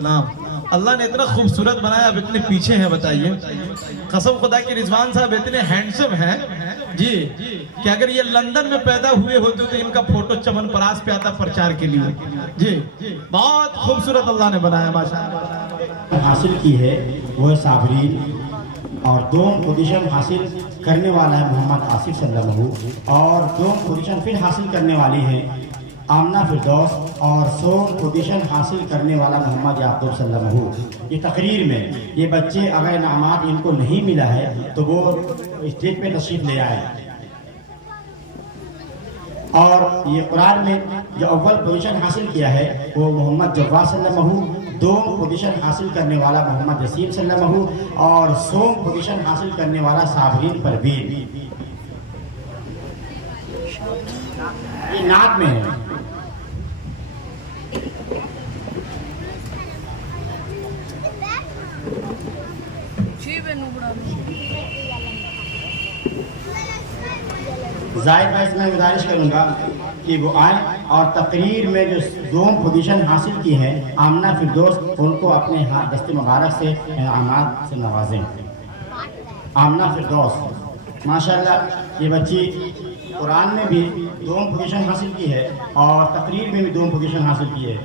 अल्लाह ने इतना खूबसूरत बनाया, अब इतने पीछे हैं, बताइए। कसम खुदा की रिजवान साहब इतने हैंडसम हैं जी कि अगर ये लंदन में पैदा हुए होते तो इनका फोटो चमनपरास पे आता प्रचार के लिए जी। बहुत खूबसूरत अल्लाह ने बनाया माशाअल्लाह। हासिल की है वो साबरीन, और दो पोजीशन हासिल करने वाला है मोहम्मद आसिफ सल्लल्लाहु, और दो पोजीशन फिर हासिल करने वाली है आमना फिरदौस, और 100 पोजीशन हासिल करने वाला मोहम्मद याकूब सल्लल्लाहु। ये तकरीर में ये बच्चे अगर इनामात इनको नहीं मिला है तो वो स्टेज पे तशरीफ ले आए। और ये कुरान में जो अव्वल पोजीशन हासिल किया है वो मोहम्मद जवाद सल्लल्लाहु, 2 पोजीशन हासिल करने वाला मोहम्मद जसीम सल्लल्लाहु, और 100 पोजीशन हासिल करने वाला साबरीन परवीन। ये नात में है। जाहिर मैं इसमें गुजारिश करूंगा कि वो आए और तकरीर में जो 2 पोजीशन हासिल की हैं आमना फिरदौस, उनको अपने हाथ दस्ते मुबारक से इनामात से नवाजें। आमना फिरदौस माशाल्लाह ये बच्ची कुरान में भी 2 पोजीशन हासिल की है और तकरीर में भी 2 पोजीशन हासिल की है।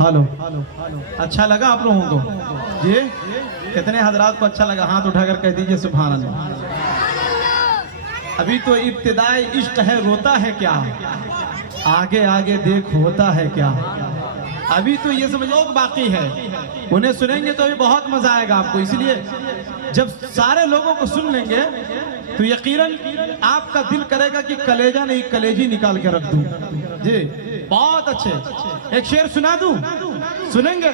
हेलो, अच्छा लगा आप लोगों को जी? कितने हजरात को अच्छा लगा? हाथ उठाकर कह दीजिए सुभान अल्लाह। अभी तो इब्तिदाई इश्क है, रोता है क्या, आगे आगे देख होता है क्या। अभी तो ये सब लोग बाकी है, उन्हें सुनेंगे तो अभी बहुत मजा आएगा आपको। इसलिए जब सारे लोगों को सुन लेंगे तो यकीनन आपका दिल करेगा कि कलेजा नहीं कलेजी निकाल के रख दूं जी। बहुत अच्छे, एक शेर सुना दूं? सुनेंगे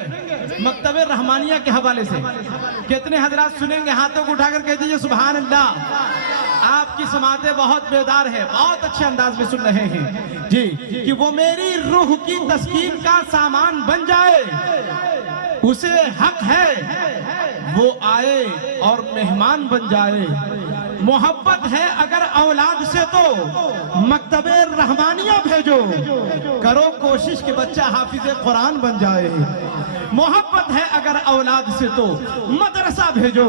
मकतबे रहमानिया के हवाले से? कितने हजरात सुनेंगे? हाथों को उठाकर कह दीजिए सुभान अल्लाह। आपकी समातें बहुत बेदार है, बहुत अच्छे अंदाज में सुन रहे हैं जी। कि वो मेरी रूह की तस्कीन का सामान बन जाए, उसे हक है वो आए और मेहमान बन जाए। मोहब्बत है अगर औलाद से तो मकतबे रहमानिया भेजो, करो कोशिश कि बच्चा हाफिज कुरान बन जाए। मोहब्बत है अगर औलाद से तो मदरसा भेजो,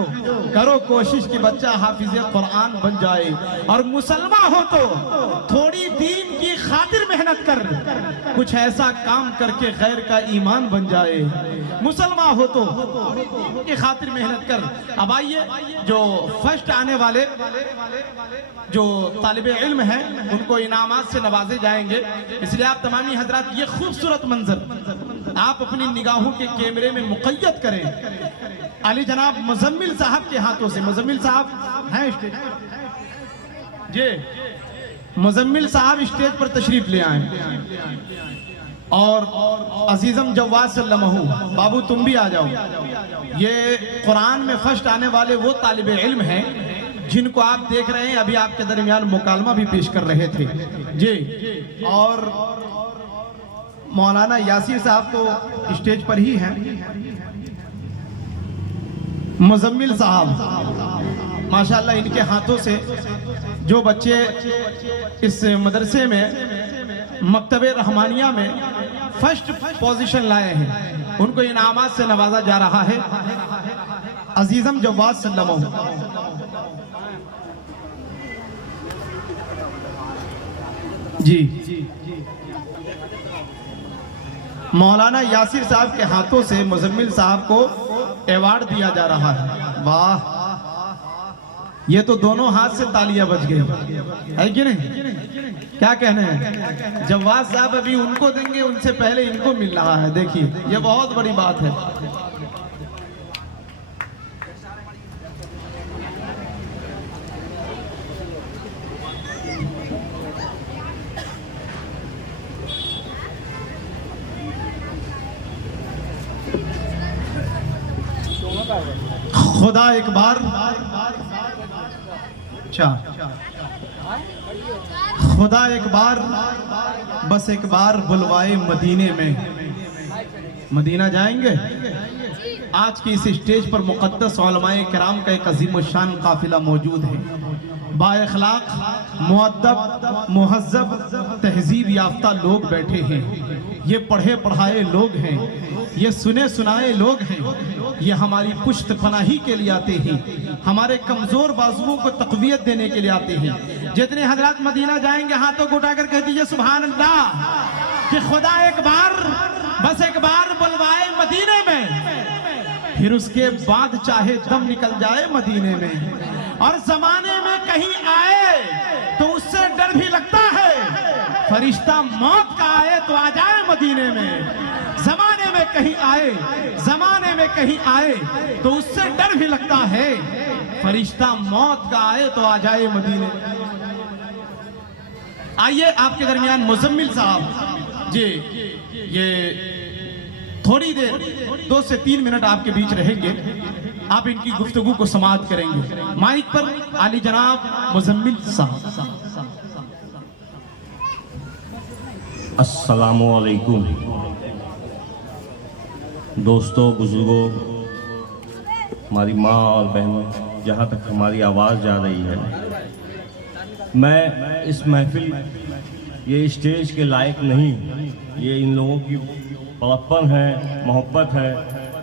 करो कोशिश कि बच्चा हाफिज कुरान बन जाए। और मुसलमान हो तो थोड़ी दीन की खातिर मेहनत कर, कुछ ऐसा काम करके गैर का ईमान बन जाए। मुसलमान हो तो की खातिर मेहनत कर। अब आइए जो फर्स्ट आने वाले जो तालिबे इल्म हैं उनको इनामात से नवाजे जाएंगे। इसलिए आप तमामी हजरात ये खूबसूरत मंजर आप अपनी निगाहों के कैमरे में मुक़य्यद करें। अली जनाब मुजम्मिल साहब के हाथों से, मुजम्मिल साहब हैं स्टेज जी, मुजम्मिल साहब स्टेज पर तशरीफ ले आए। और अजीजम जवाद सल्लल्लाहु, बाबू तुम भी आ जाओ। ये कुरान में फर्स्ट आने वाले वो तालिबे इल्म हैं जिनको आप देख रहे हैं, अभी आपके दरमियान मुकालमा भी पेश कर रहे थे जी। और मौलाना यासीर साहब तो स्टेज पर ही हैं। मुजम्मिल साहब माशाल्लाह, इनके हाथों से जो बच्चे इस मदरसे में मकतबे रहमानिया में फर्स्ट पोजीशन लाए हैं उनको इनामात से नवाजा जा रहा है। अजीजम जवाद सल्लल्लाहु जी। मौलाना यासिर साहब के हाथों से मुजम्मिल साहब को अवार्ड दिया जा रहा है। वाह, ये तो दोनों हाथ से तालियां बज गई है कि नहीं? क्या कहने हैं? जवाद साहब अभी उनको देंगे, उनसे पहले इनको मिल रहा है। देखिए ये बहुत बड़ी बात है। खुदा एक बार खुदा एक बार बस एक बार बुलवाए मदीने में। मदीना जाएंगे। आज की इस स्टेज पर मुक़द्दस उलमाए किराम का एक अजीम शान काफिला मौजूद है। बाइखलाक, मुअद्दब, मुहज़्ज़ब, तहजीब याफ्ता लोग बैठे हैं। ये पढ़े पढ़ाए लोग हैं, ये सुने सुनाए लोग हैं। ये हमारी पुश्त पनाही के लिए आते हैं, हमारे कमजोर बाजुओं को तक़वियत देने के लिए आते हैं। जितने हजरत मदीना जाएंगे हाथों को उठाकर कह दीजिए सुभान अल्लाह, कि खुदा एक बार बस एक बार बुलवाए मदीने में, फिर उसके बाद चाहे दम निकल जाए मदीने में। और जमाने में कहीं आए तो उससे डर भी लगता है, फरिश्ता मौत का आए तो आ जाए मदीने में। जमाने में कहीं आए, जमाने में कहीं आए तो उससे डर भी लगता है, फरिश्ता मौत का आए तो आ जाए मदीने। आइए आपके दरमियान मुजम्मिल साहब जी, ये थोड़ी देर 2 से 3 मिनट आपके बीच रहेंगे। आप इनकी गुफ्तगू को समाप्त करेंगे। माइक पर आली जनाब मुजम्मिल साहब। अस्सलामु अलैकुम दोस्तों, बुजुर्गों, हमारी माँ और बहनों, जहाँ तक हमारी आवाज़ जा रही है, मैं इस महफिल, ये स्टेज के लायक नहीं। ये इन लोगों की बड़प्पन है, मोहब्बत है,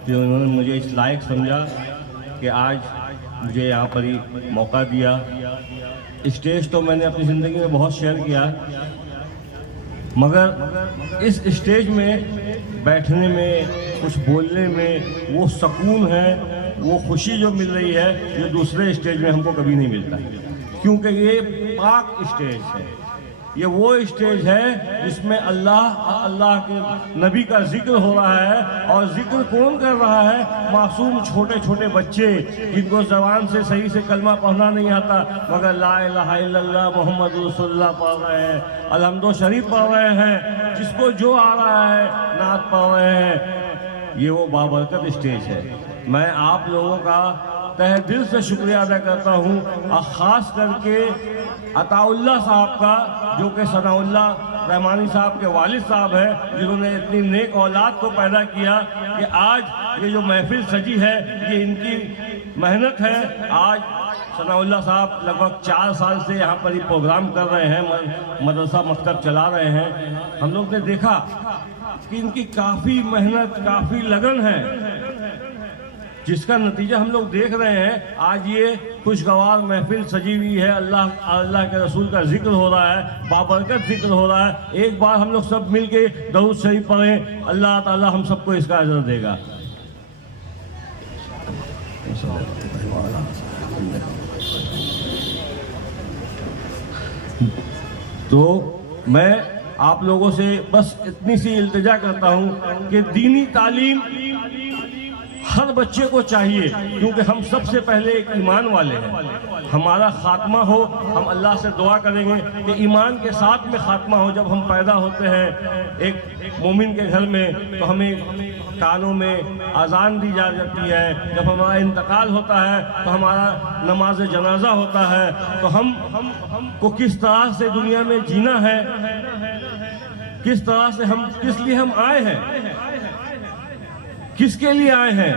जो उन्होंने मुझे इस लायक समझा कि आज मुझे यहाँ पर ही मौका दिया। स्टेज तो मैंने अपनी ज़िंदगी में बहुत शेयर किया, मगर इस स्टेज में बैठने में, कुछ बोलने में वो सुकून है, वो खुशी जो मिल रही है, ये दूसरे स्टेज में हमको कभी नहीं मिलता। क्योंकि ये पाक स्टेज है, ये वो स्टेज है जिसमें अल्लाह के नबी का जिक्र हो रहा है। और जिक्र कौन कर रहा है? मासूम छोटे छोटे बच्चे, जिनको ज़बान से सही से कलमा पढ़ना नहीं आता, मगर ला इलाहा इल्लल्लाह मुहम्मद रसूलुल्लाह पढ़ रहे हैं, अलहम्दो शरीफ पढ़ रहे हैं, जिसको जो आ रहा है नात पढ़ रहे हैं। ये वो बाबरकत स्टेज है। मैं आप लोगों का तहे दिल से शुक्रिया अदा करता हूँ, और ख़ास करके अताउल्लाह साहब का, जो कि सनाउल्लाह रहमानी साहब के वालिद साहब है, जिन्होंने इतनी नेक औलाद को पैदा किया कि आज ये जो महफिल सजी है, ये इनकी मेहनत है। आज सनाउल्लाह साहब लगभग 4 साल से यहाँ पर ही प्रोग्राम कर रहे हैं, मदरसा मकतब चला रहे हैं। हम लोग ने देखा कि इनकी काफ़ी मेहनत, काफ़ी लगन है, जिसका नतीजा हम लोग देख रहे हैं। आज ये खुशगवार महफिल सजी हुई है, अल्लाह के रसूल का जिक्र हो रहा है, बाबरकत जिक्र हो रहा है। एक बार हम लोग सब मिल के दरूद शरीफ पढ़ें, अल्लाह ताला हम सबको इसका अजर देगा। तो मैं आप लोगों से बस इतनी सी इल्तिजा करता हूँ कि दीनी तालीम हर बच्चे को चाहिए, क्योंकि हम सबसे पहले एक ईमान वाले हैं। हमारा खात्मा हो, हम अल्लाह से दुआ करेंगे कि ईमान के साथ में खात्मा हो। जब हम पैदा होते हैं एक मोमिन के घर में, तो हमें कानों में अजान दी जाती है। जब हमारा इंतकाल होता है तो हमारा नमाज जनाजा होता है। तो हम को किस तरह से दुनिया में जीना है, किस तरह से हम, किस लिए हम आए हैं, किसके लिए आए हैं,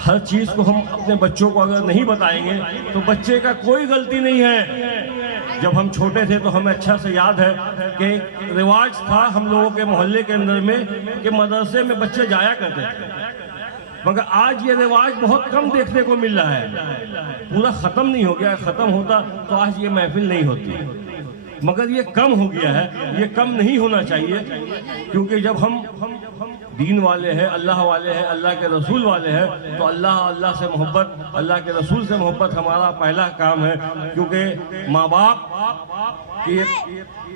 हर चीज को हम अपने बच्चों को अगर नहीं बताएंगे तो बच्चे का कोई गलती नहीं है। जब हम छोटे थे तो हमें अच्छा से याद है कि रिवाज था हम लोगों के मोहल्ले के अंदर में कि मदरसे में बच्चे जाया करते थे, मगर आज ये रिवाज बहुत कम देखने को मिल रहा है। पूरा खत्म नहीं हो गया, खत्म होता तो आज ये महफिल नहीं होती, मगर ये कम हो गया है। ये कम नहीं होना चाहिए, क्योंकि जब हम दीन वाले हैं, अल्लाह वाले हैं, अल्लाह के रसूल वाले हैं, तो अल्लाह से मोहब्बत, अल्लाह के रसूल से मोहब्बत हमारा पहला काम है। क्योंकि माँ बाप की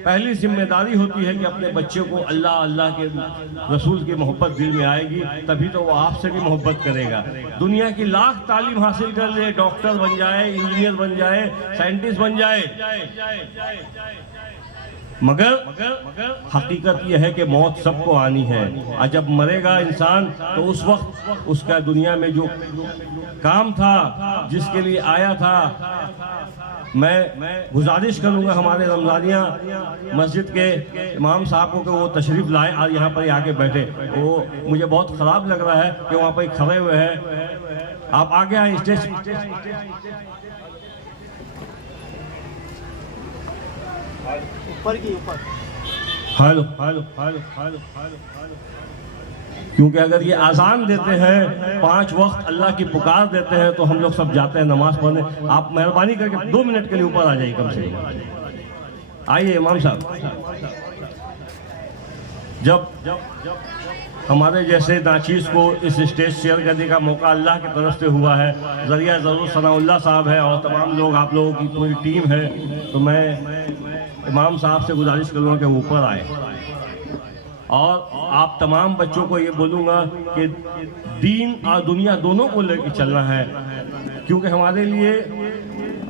पहली जिम्मेदारी होती है कि अपने बच्चे को अल्लाह के रसूल की मोहब्बत दिल में आएगी, तभी तो वो आपसे भी मोहब्बत करेगा। दुनिया की लाख तालीम हासिल कर ले, डॉक्टर बन जाए, इंजीनियर बन जाए, साइंटिस्ट बन जाए, मगर हकीकत यह है कि मौत सबको आनी है, और जब मरेगा इंसान तो उस वक्त उसका दुनिया में जो काम था, जिसके लिए आया था, मैं गुजारिश करूंगा हमारे रमजानिया मस्जिद के इमाम साहब को कि वो तशरीफ लाए और यहाँ पर आके बैठे। वो मुझे बहुत ख़राब लग रहा है कि वहाँ पर खड़े हुए हैं। आप आगे आए stage. Hello hello hello hello hello. क्योंकि अगर ये आज़ान देते हैं, 5 वक्त अल्लाह की पुकार देते हैं, तो हम लोग सब जाते हैं नमाज पढ़ने। आप मेहरबानी करके 2 मिनट के लिए ऊपर आ जाइए कम से कम। आइए इमाम साहब। जब हमारे जैसे नाचीज़ को इस स्टेज शेयर करने का मौका अल्लाह की तरफ से हुआ है, ज़रिया ज़रूर सनाउल्लाह साहब है और तमाम लोग, आप लोगों की पूरी टीम है, तो मैं इमाम साहब से गुजारिश करूँगा कि वो ऊपर आए। और आप तमाम बच्चों को ये बोलूँगा कि दीन और दुनिया दोनों को लेकर चलना है, क्योंकि हमारे लिए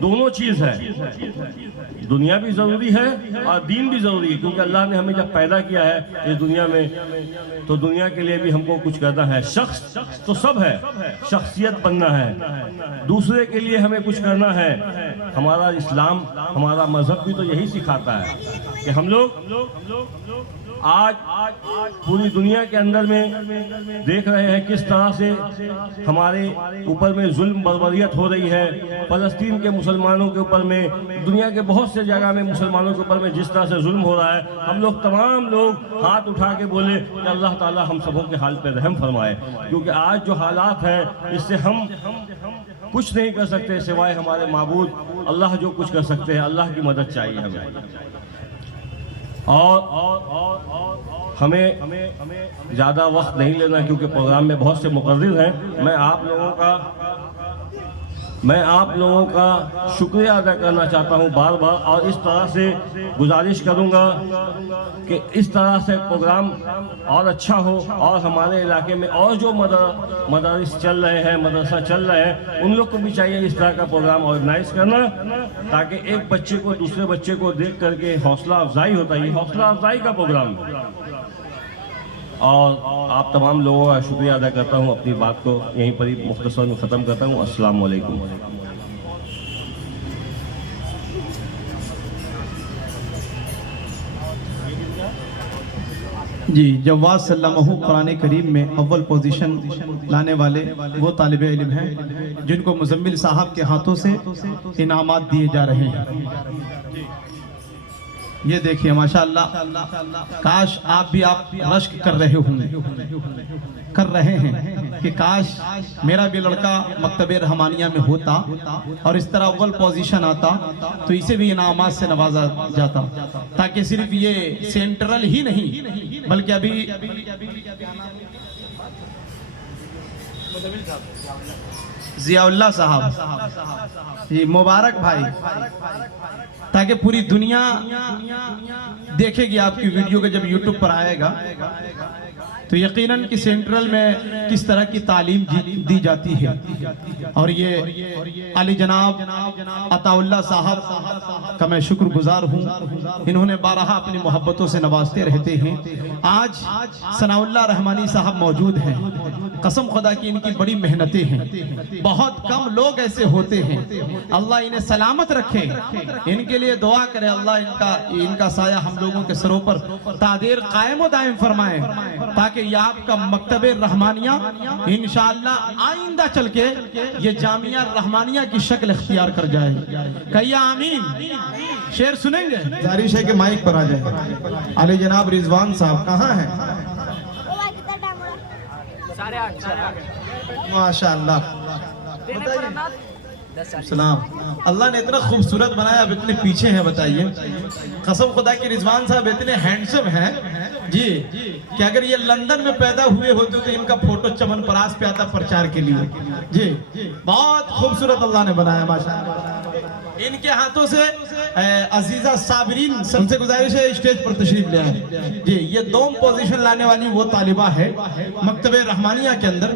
दोनों चीज़ है। दुनिया भी ज़रूरी है और दीन भी ज़रूरी है, क्योंकि अल्लाह ने हमें जब पैदा किया है इस दुनिया में, तो दुनिया के लिए भी हमको कुछ करना है। शख्स तो सब है, शख्सियत बनना है, दूसरे के लिए हमें कुछ करना है। हमारा इस्लाम, हमारा मजहब भी तो यही सिखाता है कि हम लोग आज पूरी दुनिया के अंदर में देख रहे हैं किस तरह से हमारे ऊपर में जुल्म बर्बरियत हो रही है। फ़लस्तीन के मुसलमानों के ऊपर में, दुनिया के बहुत से जगह में मुसलमानों के ऊपर में जिस तरह से जुल्म हो रहा है, हम लोग तमाम लोग हाथ उठा के बोले कि अल्लाह ताला हम सबों के हाल पे रहम फरमाए, क्योंकि आज जो हालात है इससे हम कुछ नहीं कर सकते सिवाय हमारे माबूद अल्लाह जो कुछ कर सकते हैं। अल्लाह की मदद चाहिए हमें, और हमें ज़्यादा वक्त नहीं लेना, क्योंकि प्रोग्राम में बहुत से मुकर्रिर हैं। मैं आप लोगों का शुक्रिया अदा करना चाहता हूं बार बार, और इस तरह से गुजारिश करूंगा कि इस तरह से प्रोग्राम और अच्छा हो, और हमारे इलाके में और जो मदारिस चल रहे हैं, मदरसा चल रहे हैं, उन लोग को भी चाहिए इस तरह का प्रोग्राम ऑर्गेनाइज करना, ताकि एक बच्चे को दूसरे बच्चे को देख करके हौसला अफजाई होता है। ये हौसला अफजाई का प्रोग्राम है, और आप तमाम लोगों का शुक्रिया अदा करता हूं। अपनी बात को यहीं पर ही मुख्तसर में ख़त्म करता हूं। अस्सलाम वालेकुम। जी, जवाद सल्लल्लाहु कुरान करीम में अव्वल पोजीशन लाने वाले वो तालिबे इल्म हैं जिनको मुजम्मिल साहब के हाथों से इनामात दिए जा रहे हैं। ये देखिए माशाअल्लाह, काश आप भी रश्क कर रहे हैं कि काश मेरा भी लड़का मकतबे रहमानिया में होता और इस तरह अव्वल पोजीशन आता, तो इसे भी इनामात से नवाजा जाता, ताकि सिर्फ ये सेंट्रल ही नहीं बल्कि अभी जियाउल्लाह साहब, ये मुबारक भाई, ताकि पूरी दुनिया देखेगी आपकी वीडियो को जब यूट्यूब पर आएगा, तो यकीनन कि सेंट्रल में किस तरह की तालीम दी जाती है। और ये अली जनाब अताउल्लाह साहब का मैं शुक्रगुजार हूँ, इन्होंने बारहा अपनी मोहब्बतों से नवाजते रहते हैं। आज सनाउल्लाह रहमानी साहब मौजूद हैं, कसम खुदा की इनकी बड़ी मेहनतें हैं, बहुत कम लोग ऐसे होते हैं। अल्लाह इन्हें सलामत रखे, इनके लिए दुआ करे, अल्लाह इनका साया हम लोगों के सरों पर तादेर कायम व दायम फरमाए, ताकि ये आपका मकतबे रहमानिया इंशाअल्लाह आइंदा चल के ये जामिया रहमानिया की शक्ल इख्तियार कर जाए। कहिए आमीन। शेर सुनेंगे? गुजारिश है कि माइक पर आ जाए। अली जनाब रिजवान साहब कहाँ हैं? माशाअल्लाह, सलाम। अल्लाह ने इतना खूबसूरत बनाया, अब इतने पीछे हैं, बताइए। कसम खुदा की रिजवान साहब इतने हैंडसम हैं जी कि अगर ये लंदन में पैदा हुए होते तो इनका फोटो चमनपरास पे आता प्रचार के लिए जी। बहुत खूबसूरत अल्लाह ने बनाया माशाअल्लाह। इनके हाथों से अजीजा साबरीन, उनसे गुजारिश है स्टेज पर तशरीफ ले आए जी। ये दोम पोजीशन लाने वाली वो तालिबा है मकतबे रहमानिया के अंदर,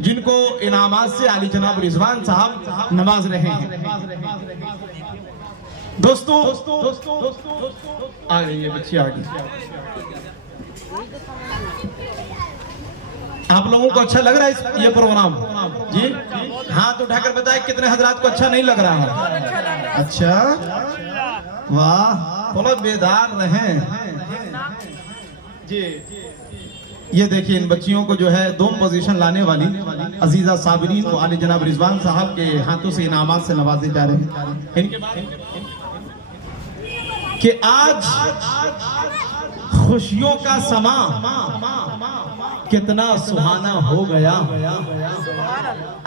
जिनको इनामात से अली जनाब रिजवान साहब नवाज रहे हैं। दोस्तों आ गई ये बच्ची आ गई। आप लोगों को अच्छा लग रहा है ये प्रोग्राम जी? हाथ उठाकर बताए कितने हजरात को अच्छा नहीं लग रहा है? अच्छा, वाह, थोड़ा बेदार रहे जी। ये देखिए इन बच्चियों को जो है 2 पोजीशन लाने वाली अजीजा साबिरीन को आले जनाब रिजवान साहब के हाथों से इनामात से नवाजे जा रहे हैं। इनके बाद कि आज खुशियों का समा कितना सुहाना हो गया।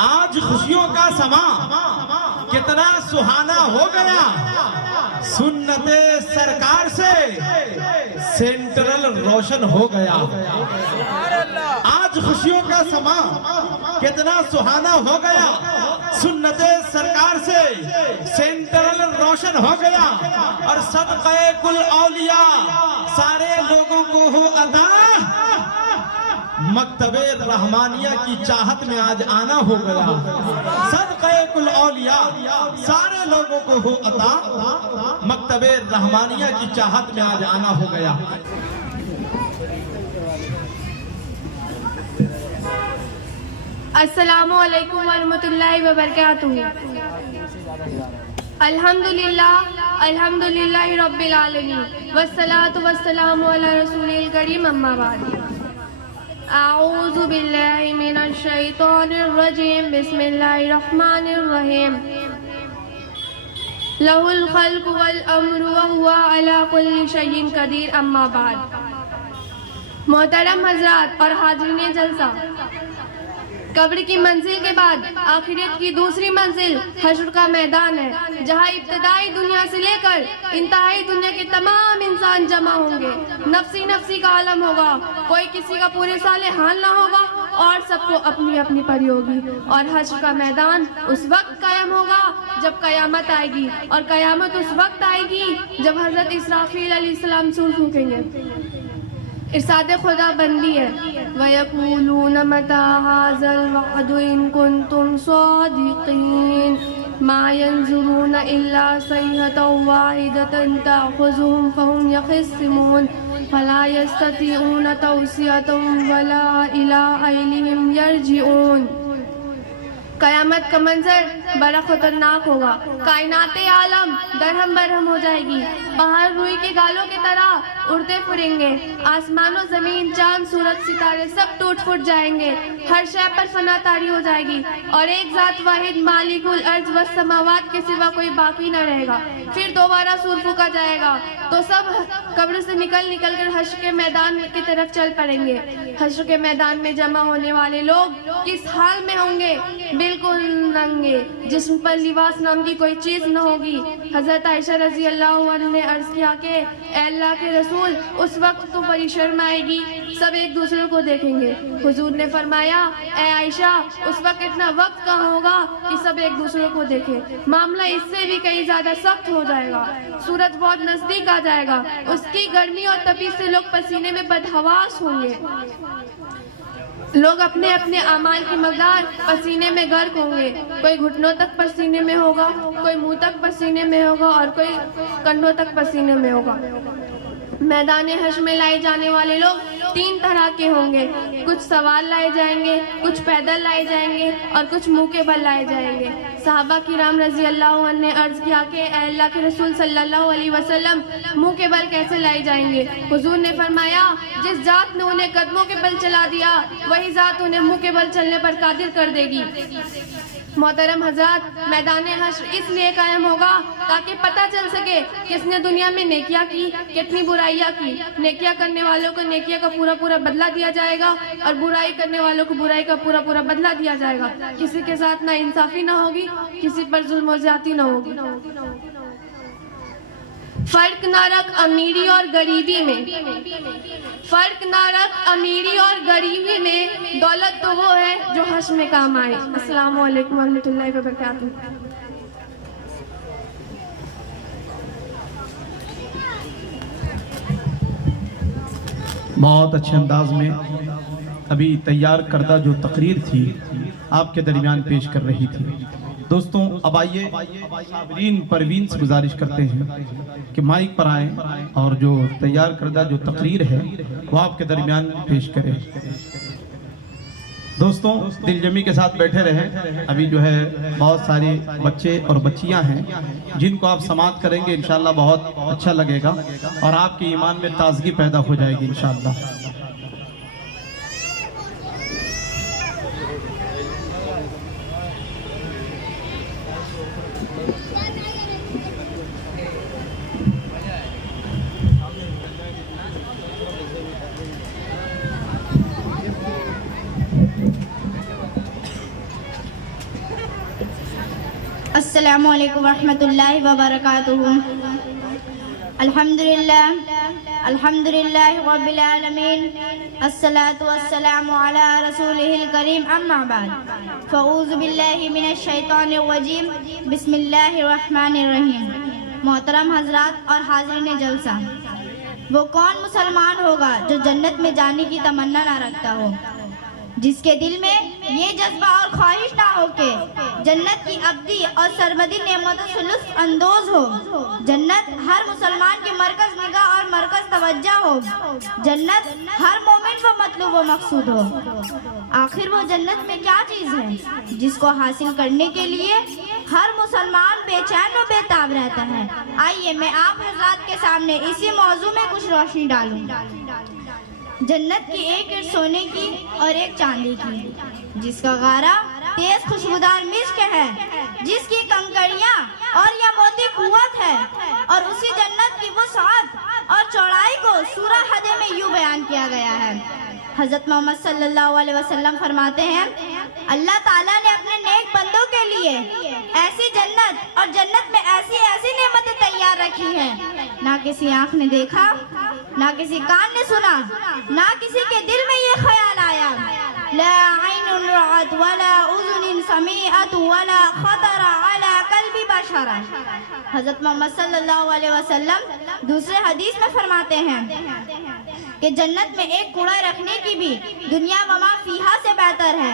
आज खुशियों का समा कितना सुहाना हो गया। सुन्नते सरकार से सेंट्रल रोशन हो गया। आज खुशियों का समा कितना सुहाना हो गया। सुन्नते सरकार से सेंट्रल रोशन हो गया। और सदक़े कुल औलिया सारे लोगों को हो अदा। मकतबे रहमानिया की चाहत में आज आना हो गया। सदक़े कुल औलिया सारे लोगों को हो अता। मकतबे रहमानिया की चाहत में आज आना हो गया। अस्सलामु अलैकुम वरहमतुल्लाहि वबरकातुहू। अल्हम्दुलिल्लाहि रब्बिल आलमीन वस्सलातु वस्सलामु अला रसूलिल करीम अम्मा बाद। आऊज़ु बिल्लाहि मिनश शैतानिर रजीम बिस्मिल्लाहिर रहमानिर रहीम। लहुल खल्क़ु वल अम्रु व हुवा अला कुल्लि शैइन कदीर अम्मा बाद। मोहतरम हज़रात और हाज़रीन जलसा, कब्र की मंजिल के बाद आखिरत की दूसरी मंजिल हश्र का मैदान है, जहाँ इब्तदाई दुनिया से लेकर इंतहाई दुनिया के तमाम इंसान जमा होंगे। नफ्सी नफ्सी का आलम होगा, कोई किसी का पूरे साले हाल ना होगा और सबको अपनी अपनी परी होगी। और हश्र का मैदान उस वक्त कायम होगा जब कयामत आएगी। और कयामत उस वक्त आएगी जब हजरत इसराफील अलैहिस्सलाम सूर फूकेंगे। इरशाद खुदा बंदी है, वयक़ूलून मता हाज़ल वअदु इन कुंतुम सादिक़ीन मा यंज़ुरून इल्ला सयहतन वाहिदतन तअख़ुज़ुहुम फ़हुम यख़िस्सिमून फ़ला यस्ततीऊन तौसियतन वला इला अहलिहिम यरजिऊन। कयामत का मंजर बड़ा खतरनाक होगा। कायनाते आलम दरहम बरहम हो जाएगी। बाहर रुई के गालों की तरह उड़ते फिरेंगे। आसमानों जमीन चांद सूरज सितारे सब टूट फूट जाएंगे। हर शय पर फना तारी हो जाएगी और एक जात वाहिद मालिकुल अर्ज व समावात के सिवा कोई बाकी न रहेगा। फिर दोबारा सूर फूका जाएगा तो सब कब्र से निकल कर हश्र के मैदान की तरफ चल पड़ेंगे। हश्र के मैदान में जमा होने वाले लोग किस हाल में होंगे? बिल्कुल नंगे, जिस्म पर लिबास नाम की कोई चीज न होगी। हजरत आयशा रजी अल्लाह अन्हा ने अर्ज किया कि ऐ अल्लाह के रसूल, उस वक्त तो बड़ी शर्म आएगी, सब एक दूसरे को देखेंगे। हुजूर ने फरमाया, ऐ आयशा, उस वक्त इतना वक्त कहाँ होगा कि सब एक दूसरे को देखे। मामला इससे भी कहीं ज्यादा सख्त हो जाएगा। सूरज बहुत नजदीक आ जाएगा। उसकी गर्मी और तपीस से लोग पसीने में बदहवास होंगे। लोग अपने अपने अमाल की मकदार पसीने में गर्क होंगे। कोई घुटनों तक पसीने में होगा, कोई मुंह तक पसीने में होगा और कोई कंधों तक पसीने में होगा। मैदान हश्र में लाए जाने वाले लोग 3 तरह के होंगे। कुछ सवार लाए जाएंगे, कुछ पैदल लाए जाएंगे और कुछ मुंह के बल लाए जाएंगे। सहाबा किराम रजी अल्लाह अन्हु ने अर्ज किया कि ऐ अल्लाह के रसूल सल्लल्लाहु अलैहि वसल्लम, मुंह के बल कैसे लाए जाएंगे? हुजूर ने फरमाया, जिस जात ने उन्हें कदमों के बल चला दिया वही जात उन्हें मुंह के बल चलने पर कादिर कर देगी। मोहतरम हजरात, मैदान हश्र इसलिए कायम होगा ताकि पता चल सके किसने दुनिया में नेकियां की, कितनी बुराइयां की। नेकियां करने वालों को नेकियां का पूरा पूरा बदला दिया जाएगा और बुराई करने वालों को बुराई का पूरा पूरा बदला दिया जाएगा। किसी के साथ ना इंसाफी ना होगी, किसी पर जुल्म और ज्यादती ना होगी। फर्क ना रख अमीरी और गरीबी में, फर्क ना रख अमीरी और गरीबी में, दौलत तो वो है जो हश्र में काम आए। अस्सलामु अलैकुम वरहमतुल्लाहि वबरकातुहू। बहुत अच्छे अंदाज में अभी तैयार करदा जो तकरीर थी आपके दरमियान पेश कर रही थी। दोस्तों अब आइए साबरीन परवीन से गुजारिश करते हैं कि माइक पर आए और जो तैयार करदा जो तकरीर है वो आपके दरमियान पेश करें। दोस्तों दिलजमी के साथ बैठे रहे। अभी जो है बहुत सारे बच्चे और बच्चियां हैं जिनको आप समाअत करेंगे इंशाल्लाह बहुत अच्छा लगेगा और आपके ईमान में ताजगी पैदा हो जाएगी इंशाल्लाह। अस्सलामु अलैकुम वरहमतुल्लाहि वबरकातुहू। अल्हम्दुलिल्लाह रब्बिल आलमीन, अस्सलातु वस्सलामु अला रसूलिहिल करीम, अम्मा बाद, फ़ऊज़ु बिल्लाहि मिनश शैतानिर रजीम, बिस्मिल्लाहिर रहमानिर रहीम। मोहतरम हजरात और हाज़रीन जलसा, वो कौन मुसलमान होगा जो जन्नत में जाने की तमन्ना ना रखता हो, जिसके दिल में ये जज्बा और ख्वाहिश ना हो कि जन्नत की अब्दी और सरमदी नेमतों से लुत्फ अंदोज हो। जन्नत हर मुसलमान की मरकज निगाह और मरकज तवज्जो हो। जन्नत हर मोमिन व मतलूब व मकसूद हो। आखिर वो जन्नत में क्या चीज़ है जिसको हासिल करने के लिए हर मुसलमान बेचैन व बेताब रहता है। आइए मैं आप हज़रात के सामने इसी मौजू में कुछ रोशनी डालूं। जन्नत की एक ईंट सोने की और एक चांदी की, जिसका गारा तेज खुशबूदार मिस्क है, जिसकी कंकड़ियाँ और या मोती कुव्वत है, और उसी जन्नत की वुसअत और चौड़ाई को सूरह हद में यूं बयान किया गया है। हज़रत मोहम्मद सल्लल्लाहु अलैहि वसल्लम फरमाते हैं, अल्लाह ताला ने अपने नेक बंदों के लिए ऐसी जन्नत और जन्नत में ऐसी ऐसी नेमतें तैयार रखी हैं, ना किसी आँख ने देखा, ना किसी कान ने सुना, ना किसी के दिल में ये ख्याल आया। ला ऐनुन रअत वला उज़ुन समीअत वला खतर अला क़ल्बि बशर। हज़रत मोहम्मद सल्लल्लाहु अलैहि वसल्लम दूसरे हदीस में फरमाते हैं कि जन्नत में एक कूड़ा रखने की भी दुनिया वमा फीहा से बेहतर है।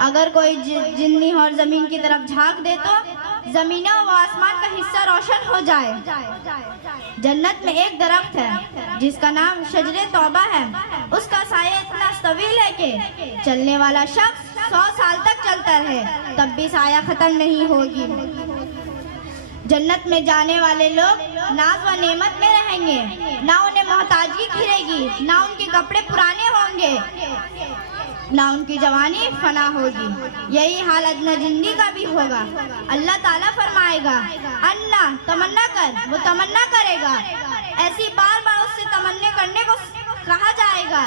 अगर कोई जिन्नी और जमीन की तरफ झांक दे तो जमीनों व आसमान का हिस्सा रोशन हो जाए। जन्नत में एक दरख्त है जिसका नाम शजरे तौबा है। उसका साया इतना तवील है कि चलने वाला शख्स 100 साल तक चलता है तब भी साया खत्म नहीं होगी। जन्नत में जाने वाले लोग नाज व नेमत में रहेंगे, ना उन्हें मोहताजगी घिरेगी, ना उनके कपड़े पुराने होंगे, ना उनकी जवानी फना होगी। यही हाल अदना जिंदगी का भी होगा। अल्लाह ताला फरमाएगा, अन्ना तमन्ना कर, वो तमन्ना करेगा। ऐसी बार बार उससे तमन्ने करने को कहा जाएगा।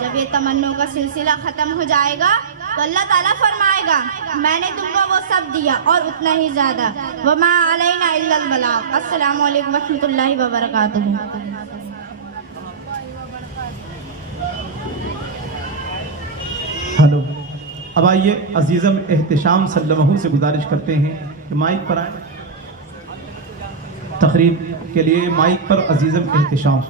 जब ये तमन्नों का सिलसिला खत्म हो जाएगा तो अल्लाह ताला फरमाएगा, मैंने तुमको वो सब दिया और उतना ही ज्यादा। वमा अलैना इल्लल बलाग। अस्सलामु अलैकुम वरहमतुल्लाहि वबरकातुहू। हेलो, अब आइए अजीज़म एहतिशाम सल्लमहू से गुजारिश करते हैं कि माइक पर आए। तकरीर के लिए माइक पर अजीज़म एहतिशाम।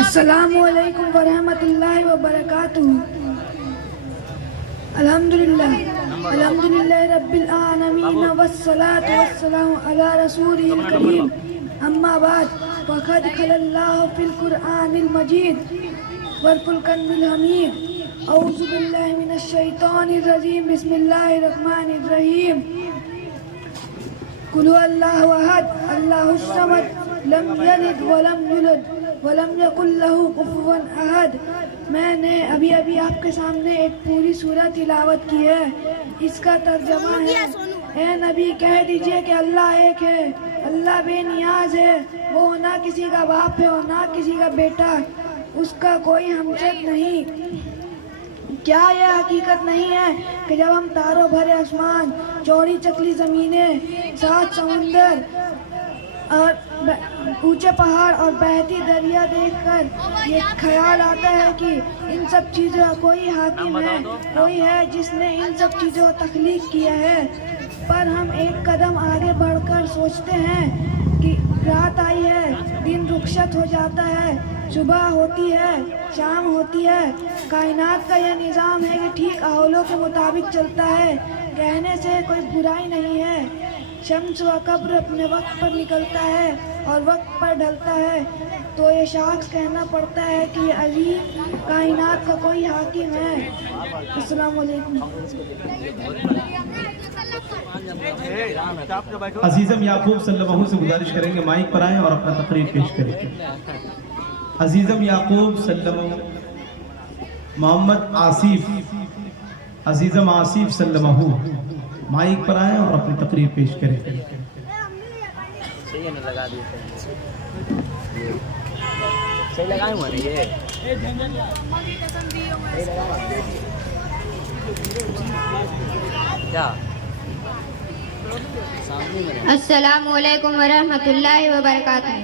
अस्सलामु अलैकुम वरहमतुल्लाहि वबरकातुहू। अल्हम्दुलिल्लाह रब्बिल आलमीन वस्सलातु वस्सलामु अला रसूलिल करीम, अम्मा बाद, फ़क़द क़ालल्लाहु फ़िल क़ुरआनिल मजीद वल फ़ुरक़ानिल हमीद। औज़ु बिल्लाहि मिनश शैतानिर रजीम, बिस्मिल्लाहिर रहमानिर रहीम। कुल हुवल्लाहु अहद, अल्लाहुस समद, लम यलिद वलम यूलद वलम यकुल लहू कुफुवन अहद। मैंने अभी अभी आपके सामने एक पूरी सूरत तिलावत की है। इसका तर्जमा है, ए नबी कह दीजिए कि अल्लाह एक है, अल्लाह बेनियाज है, वो ना किसी का बाप है और ना किसी का बेटा, उसका कोई हमशक नहीं। क्या यह हकीकत नहीं है कि जब हम तारों भरे आसमान, चौड़ी चकली ज़मीनें, 7 समुंदर और ऊंचे पहाड़ और बहती दरिया देखकर ये ख्याल आता है कि इन सब चीज़ों का कोई हाकिम है, कोई है जिसने इन सब चीज़ों को तख्लीक किया है, पर हम एक कदम आगे बढ़कर सोचते हैं कि रात आई है दिन रुखसत हो जाता है, सुबह होती है, शाम होती है। कायनात का यह निज़ाम है कि ठीक अहलों के मुताबिक चलता है, कहने से कोई बुराई नहीं है। शम्स व कब्र अपने वक्त पर निकलता है और वक्त पर ढलता है, तो ये शख्स कहना पड़ता है कि ये अजीम कायनात का कोई हाकिम है। अस्सलाम वालेकुम। अजीज़म याकूब सल्लल्लाहु से गुजारिश करेंगे माइक पर आएं और अपना तकरीर पेश करें। अजीज़म याकूब सल्लल्लाहु मोहम्मद आसिफ, अजीज़म आसिफ सल्लल्लाहु माइक पर आएं और अपनी तकरीर पेश करें। सही लगाए हुए ये क्या अस्सलामु अलैकुम वरहमतुल्लाहि वबरकातुहू।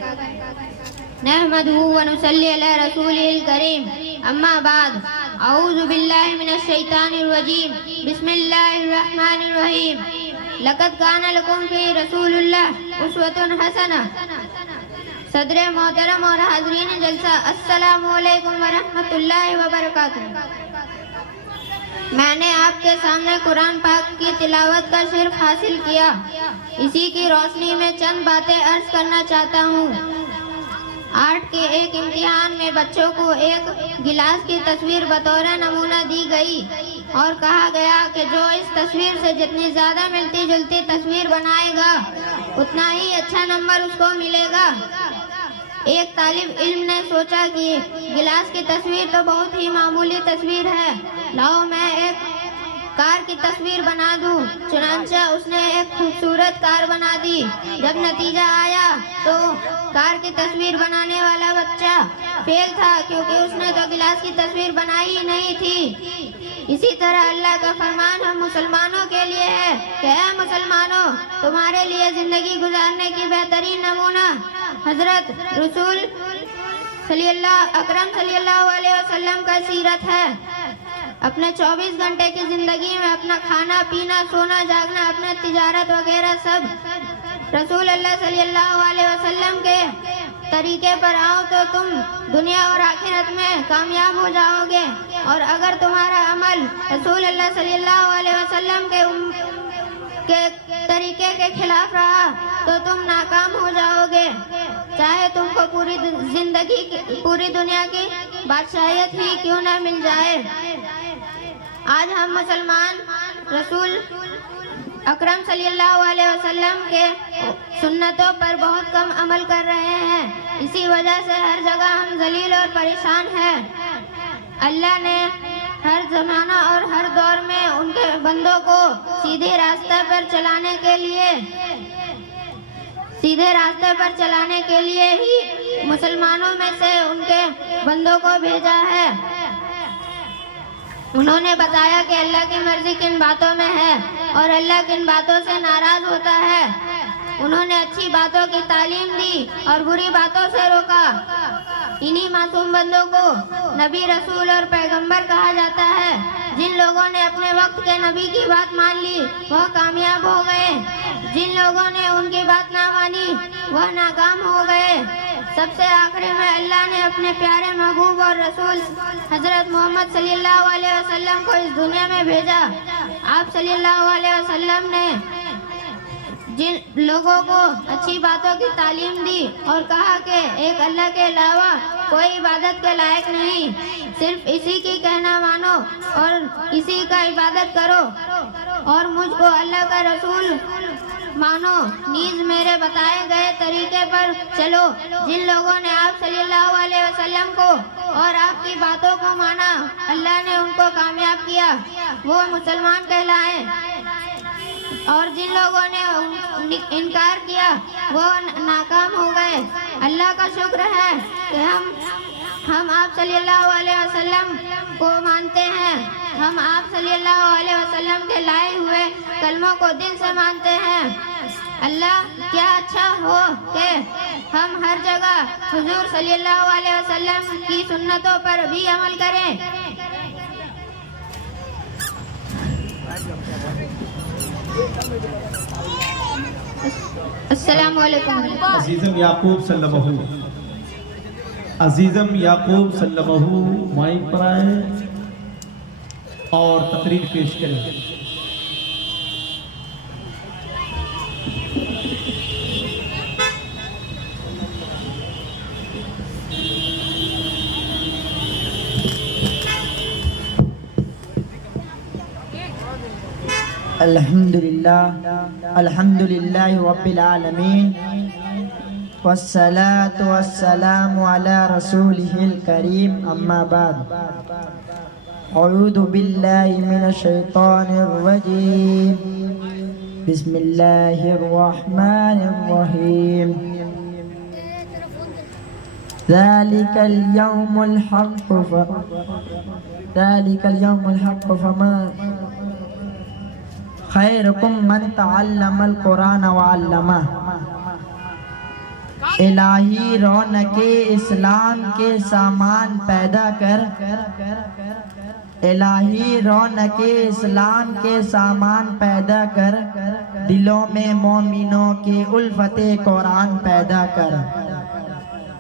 नहमदुहु व नुसल्ली अला रसूलिल करीम, अम्मा बाद। औज़ु बिल्लाहि मिनश शैतानिर रजीम, बिस्मिल्लाहिर रहमानिर रहीम। लक़द काना लकुम फी रसूलिल्लाह उस्वतुन हसनह। सदर मोहतरम और हाज़रीन जलसा, अस्सलामु अलैकुम वरहमतुल्लाहि वबरकातुहू। मैंने आपके सामने कुरान पाक की तिलावत का शिर्फ हासिल किया। इसी की रोशनी में चंद बातें अर्ज करना चाहता हूँ। आर्ट के एक इम्तिहान में बच्चों को एक गिलास की तस्वीर बतौर नमूना दी गई और कहा गया कि जो इस तस्वीर से जितनी ज्यादा मिलती जुलती तस्वीर बनाएगा उतना ही अच्छा नंबर उसको मिलेगा। एक तालिब इल्म ने सोचा कि गिलास की तस्वीर तो बहुत ही मामूली तस्वीर है, लाओ मैं एक कार की तस्वीर बना दूं। चुनांचे उसने एक खूबसूरत कार बना दी। जब नतीजा आया तो कार की तस्वीर बनाने वाला बच्चा फेल था, क्योंकि उसने तो गिलास की तस्वीर बनाई ही नहीं थी। इसी तरह अल्लाह का फरमान हम मुसलमानों के लिए है कि ऐ मुसलमानों, तुम्हारे लिए जिंदगी गुजारने की बेहतरीन नमूना हजरत रसूल अकरम सल्लल्लाहु अलैहि वसल्लम का सीरत है। अपने 24 घंटे की जिंदगी में अपना खाना पीना सोना जागना अपने तिजारत वगैरह सब रसूल अल्लाह सल्लल्लाहु अलैहि वसल्लम के तरीके पर आओ तो तुम दुनिया और आखिरत में कामयाब हो जाओगे। और अगर तुम्हारा अमल रसूल अल्लाह सल्लल्लाहु अलैहि वसल्लम के तरीके के खिलाफ रहा तो तुम नाकाम हो जाओगे, चाहे तुमको पूरी दुनिया की बादशाहियत ही क्यों ना मिल जाए। आज हम मुसलमान रसूल अकरम सल्लल्लाहु अलैहि वसल्लम के सुन्नतों पर बहुत कम अमल कर रहे हैं। इसी वजह से हर जगह हम जलील और परेशान हैं। अल्लाह ने हर जमाना और हर दौर में उनके बंदों को सीधे रास्ते पर चलाने के लिए ही मुसलमानों में से उनके बंदों को भेजा है। उन्होंने बताया कि अल्लाह की मर्जी किन बातों में है और अल्लाह किन बातों से नाराज होता है। उन्होंने अच्छी बातों की तालीम दी और बुरी बातों से रोका। इन्हीं मासूम बंदों को नबी रसूल और पैगंबर कहा जाता है। जिन लोगों ने अपने वक्त के नबी की बात मान ली वह कामयाब हो गए, जिन लोगों ने उनकी बात ना मानी वह नाकाम हो गए। सबसे आखिरी में अल्लाह ने अपने प्यारे महबूब और रसूल हजरत मोहम्मद सल्लल्लाहु अलैहि वसल्लम को इस दुनिया में भेजा। आप सल्लल्लाहु अलैहि वसल्लम ने जिन लोगों को अच्छी बातों की तालीम दी और कहा कि एक अल्लाह के अलावा कोई इबादत के लायक नहीं, सिर्फ इसी की कहना मानो और इसी का इबादत करो और मुझको अल्लाह का रसूल मानो, नीज मेरे बताए गए तरीके पर चलो। जिन लोगों ने आप सल्लल्लाहु अलैहि वसल्लम को और आपकी बातों को माना अल्लाह ने उनको कामयाब किया, वो मुसलमान कहलाए। और जिन लोगों ने इनकार किया वो नाकाम हो गए। अल्लाह का शुक्र है कि हम आप सल्लल्लाहु अलैहि वसल्लम को मानते हैं। हम आप सल्लल्लाहु अलैहि वसल्लम के लाए हुए कलमों को दिल से मानते हैं। अल्लाह क्या अच्छा हो कि हम हर जगह हुजूर सल्लल्लाहु अलैहि वसल्लम की सुन्नतों पर भी अमल करें। अस्सलाम वालेकुम। अजीज़म याकूब सल्लल्लाहु अजीज़म याकूब सल्लल्लाहु माइक पर आए और तकरीर पेश करें। अल्हम्दुलिल्लाह रब्बिल आलमीन वस्सलातु वस्सलामु अला रसूलिहिल करीम अम्मा बाद अऊज़ु बिल्लाहि मिनश शैतानिर रजीम बिस्मिल्लाहिर रहमानिर रहीम ज़ालिकल यौमुल हक़्क़ु फमा खैरुकुम मन तअल्लमल कुरान व अल्लमा। इलाही रौनके इस्लाम के सामान पैदा कर, इलाही रौनके इस्लाम के सामान पैदा कर, दिलों में मोमिनों के उल्फते कुरान पैदा कर।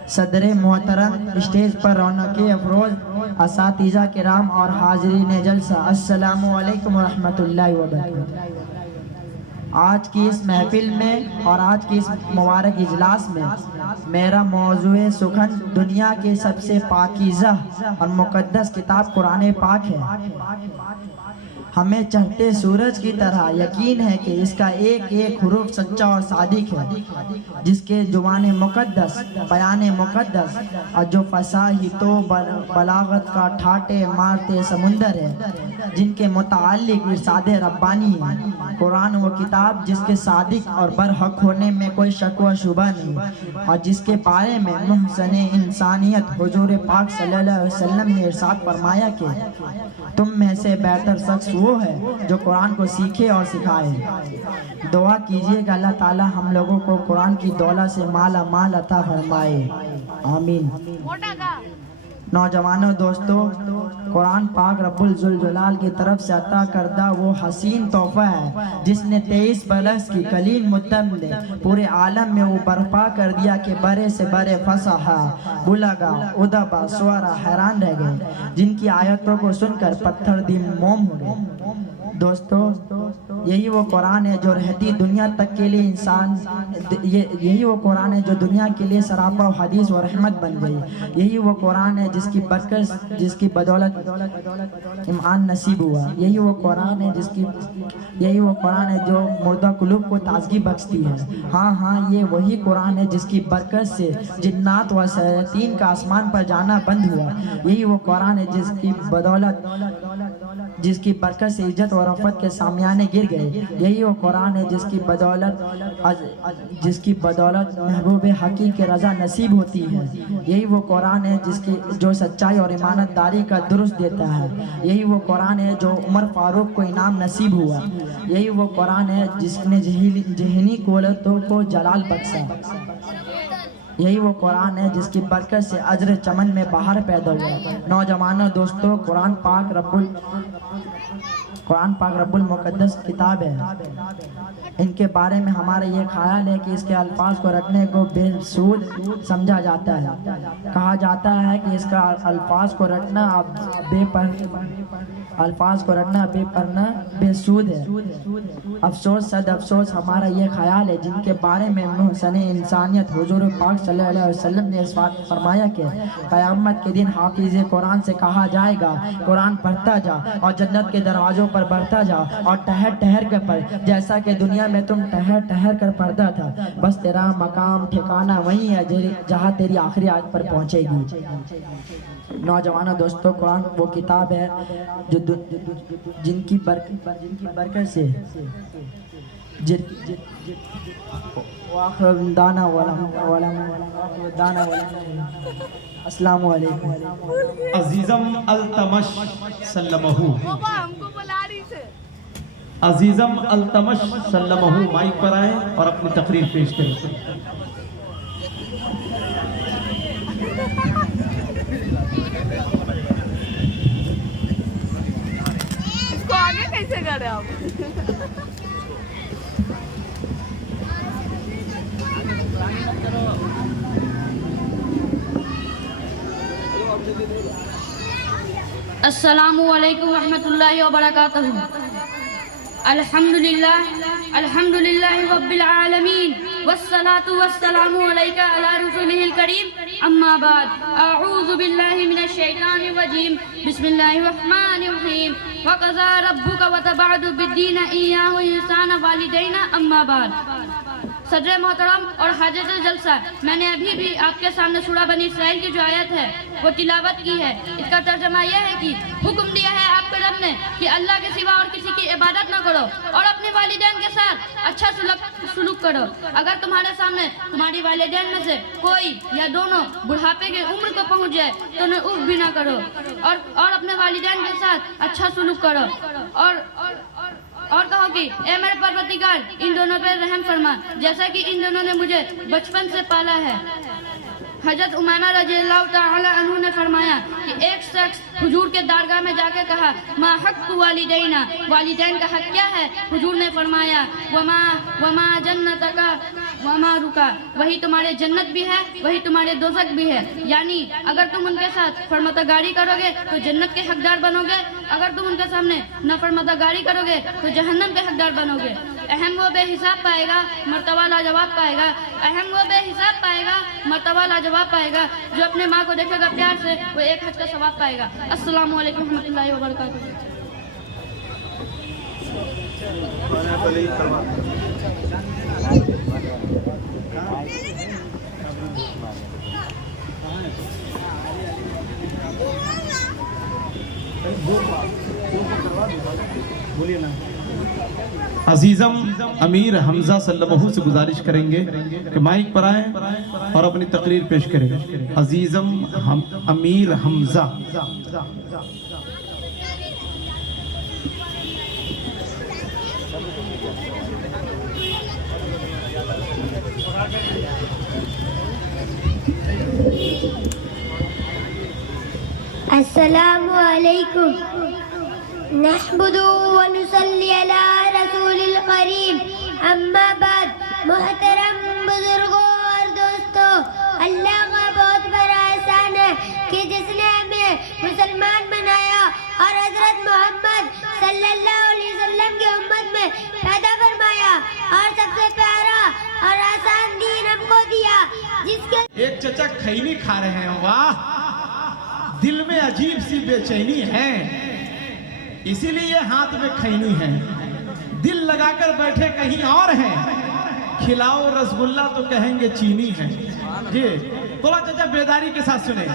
सदरे मोहतरम, स्टेज पर रौनके अफरोज असातिज़ा किराम और हाज़रीन जलसा, अस्सलामु अलैकुम रहमतुल्लाहि व बरकातहू। आज की इस महफिल में और आज की इस मुबारक इजलास में मेरा मौज़ूए सुखन दुनिया के सबसे पाकीज़ा और मुक़द्दस किताब कुरान पाक है। हमें चढ़ते सूरज की तरह यकीन है कि इसका एक एक हुरूफ सच्चा और सादिक है, जिसके जुबान मुक़द्दस, बयान मुक़द्दस और जो फसाहितो बलागत का ठाटे मारते समुंदर है, जिनके मुताल्लिक इरशाद रब्बानी है। कुरान वो किताब जिसके सादिक और बरहक होने में कोई शक व शुबा नहीं, और जिसके बारे में मुहसने इंसानियत हुजूर पाक सल्लल्लाहु अलैहि वसल्लम ने इरशाद फरमाया कि तुम में से बेहतर शख्स वो है जो कुरान को सीखे और सिखाए। दुआ कीजिएगा अल्लाह ताला हम लोगों को कुरान की दौलत से माला माल अता फरमाए, आमीन। नौजवानों, दोस्तों, कुरान पाक रब्बुल जुल जलाल की तरफ से अता करदा वो हसीन तोहफा है जिसने 23 बरस की कलील मुद्दत में पूरे आलम में वो बर्पा कर दिया कि बड़े से बड़े फसाहा, बुलगा, उदबा, सुअरा हैरान रह गए, जिनकी आयतों को सुनकर पत्थर दिल मोम हो गए। दोस्तों, यही वो कुरान है जो रहती दुनिया तक के लिए इंसान, यही वो कुरान है जो दुनिया के लिए सरापा हदीस और रहमत बन गई। यही वो कुरान है जिसकी बरकत, जिसकी बदौलत ईमान नसीब हुआ। यही वो कुरान है यही वो कुरान है जो मुर्दा कुलूब को ताजगी बख्शती है। हाँ, ये वही कुरान है जिसकी बरकत से जिन्नात व शैतान का आसमान पर जाना बंद हुआ। यही वो कुरान है जिसकी बरकत से इज्जत और रफ़त के सामियाने गिर गए। यही वो कुरान है जिसकी बदौलत महबूब हकीम के रज़ा नसीब होती है। यही वो कुरान है जो सच्चाई और ईमानदारी का दुरुस्त देता है। यही वो कुरान है जो उमर फारूक को इनाम नसीब हुआ। यही वो कुरान है जिसने जहनी कोलतों को जलाल बख्शा। यही वो कुरान है जिसकी बरकत से अजर चमन में बाहर पैदा हुआ। नौजवानों, दोस्तों, कुरान पाक रब्बुल मुक़द्दस किताब है। इनके बारे में हमारा ये ख्याल है कि इसके अल्फाज को रखने को बेसूद समझा जाता है। कहा जाता है कि इसका अल्फाज को रखना बेपरना बेसूद है। अफसोस, सद अफसोस हमारा ये ख्याल है जिनके बारे में मुहसने इंसानियत हुजूर पाक सल्लल्लाहु अलैहि वसल्लम ने फरमाया कि क़यामत के दिन हाफिज़ कुरान से कहा जाएगा, कुरान पढ़ता जा और जन्नत के दरवाज़ों पर बढ़ता जा और ठहर ठहर कर पढ़, जैसा कि दुनिया में तुम ठहर ठहर कर पढ़ता था। बस तेरा मकाम ठिकाना वही है जहाँ तेरी आखिरी आयत पर पहुँचेगी। नौजवानों, दोस्तों, कुरान वो किताब है जो जिनकी बरकत से अस्सलामु अलैकुम। अजीज़म अल्तमश सल्लमहु, अजीज़म अल्तमश सल्लमहु माइक पर आए और अपनी तकरीर पेश करें। इसको आगे कैसे करें आप? अस्सलामु अलैकुम रहमतुल्लाहि व बरकातहू। अल्हम्दुलिल्लाह रब्बिल आलमीन वस्सलातु वस्सलामु अलैका अला रसूलिहिल करीम अम्मा बाद। अऊज़ु बिल्लाहि मिनश शैतानिर रजीम बिस्मिल्लाहिर रहमानिर रहीम व क़ज़ा रब्बुका व तबअदु बिद्दीन इय्याहु इंसाना वालिदैना अम्मा बाद। सदर मोहतरम और हाजत जलसा, मैंने अभी भी आपके सामने सूरा बनी इसराइल की जो आयत है वो तिलावत की है। इसका तर्जमा यह है कि हुक्म दिया है आपके रब ने कि अल्लाह के सिवा और किसी की इबादत न करो और अपने वालिदैन के साथ अच्छा सुलूक करो। अगर तुम्हारे सामने तुम्हारी वालिदैन में से कोई या दोनों बुढ़ापे की उम्र को पहुँच जाए तो उन्हें उफ भी न करो और अपने वालिदैन के साथ अच्छा सुलूक करो और कहो कि ए मेरे परवरदिगार, इन दोनों पर रहम फरमा जैसा कि इन दोनों ने मुझे बचपन से पाला है। हजरत उमामा रज़ियल्लाहु ताला अन्हु ने फरमाया कि एक शख्स हुजूर के दारगाह में जाकर कहा, मा हक़्क़ु वालिदैना, वालिदैन का हक क्या है? हुजूर ने फरमाया, वमा जन्नतका वमा रुका, वही तुम्हारे जन्नत भी है वही तुम्हारे दोज़ख भी है। यानी अगर तुम उनके साथ फरमातागारी करोगे तो जन्नत के हकदार बनोगे, अगर तुम उनके सामने नफरमातागारी करोगे तो जहन्नम के हकदार बनोगे। अहम वो बेहिसाब पाएगा, मर्तबा लाजवाब पाएगा। अहम वो बेहिसाब पाएगा, मर्तबा लाजवाब पाएगा। जो अपने माँ को देखेगा प्यार से वो एक हज का सवाब पाएगा। अस्सलामु अलैकुम रहमतुल्लाहि व बरकातहू। बोलिए ना। अजीजम अमीर हमजा सल्लल्लाहु से गुजारिश करेंगे कि माइक पर आए और अपनी तकरीर पेश करें। अजीजम अमीर हमजा। अस्सलामु अलैकुम। नहमदु व नुसल्ली अला रसूलिल करीम, अम्मा बाद। मोहतरम बुजुर्गों और दोस्तों, अल्लाह का बहुत बड़ा एहसान है कि जिसने हमें मुसलमान बनाया और हजरत मोहम्मद सल्लल्लाहु अलैहि वसल्लम की उम्मत में पैदा फरमाया और सबसे प्यारा और आसान दीन हमको दिया। जिसके एक चचा खैनी खा रहे हैं, वाह, दिल में अजीब सी बेचैनी है, इसीलिए हाथ में खैनी है। दिल लगाकर बैठे कहीं और हैं, खिलाओ रसगुल्ला तो कहेंगे चीनी है। जी थोड़ा चाचा बेदारी के साथ सुने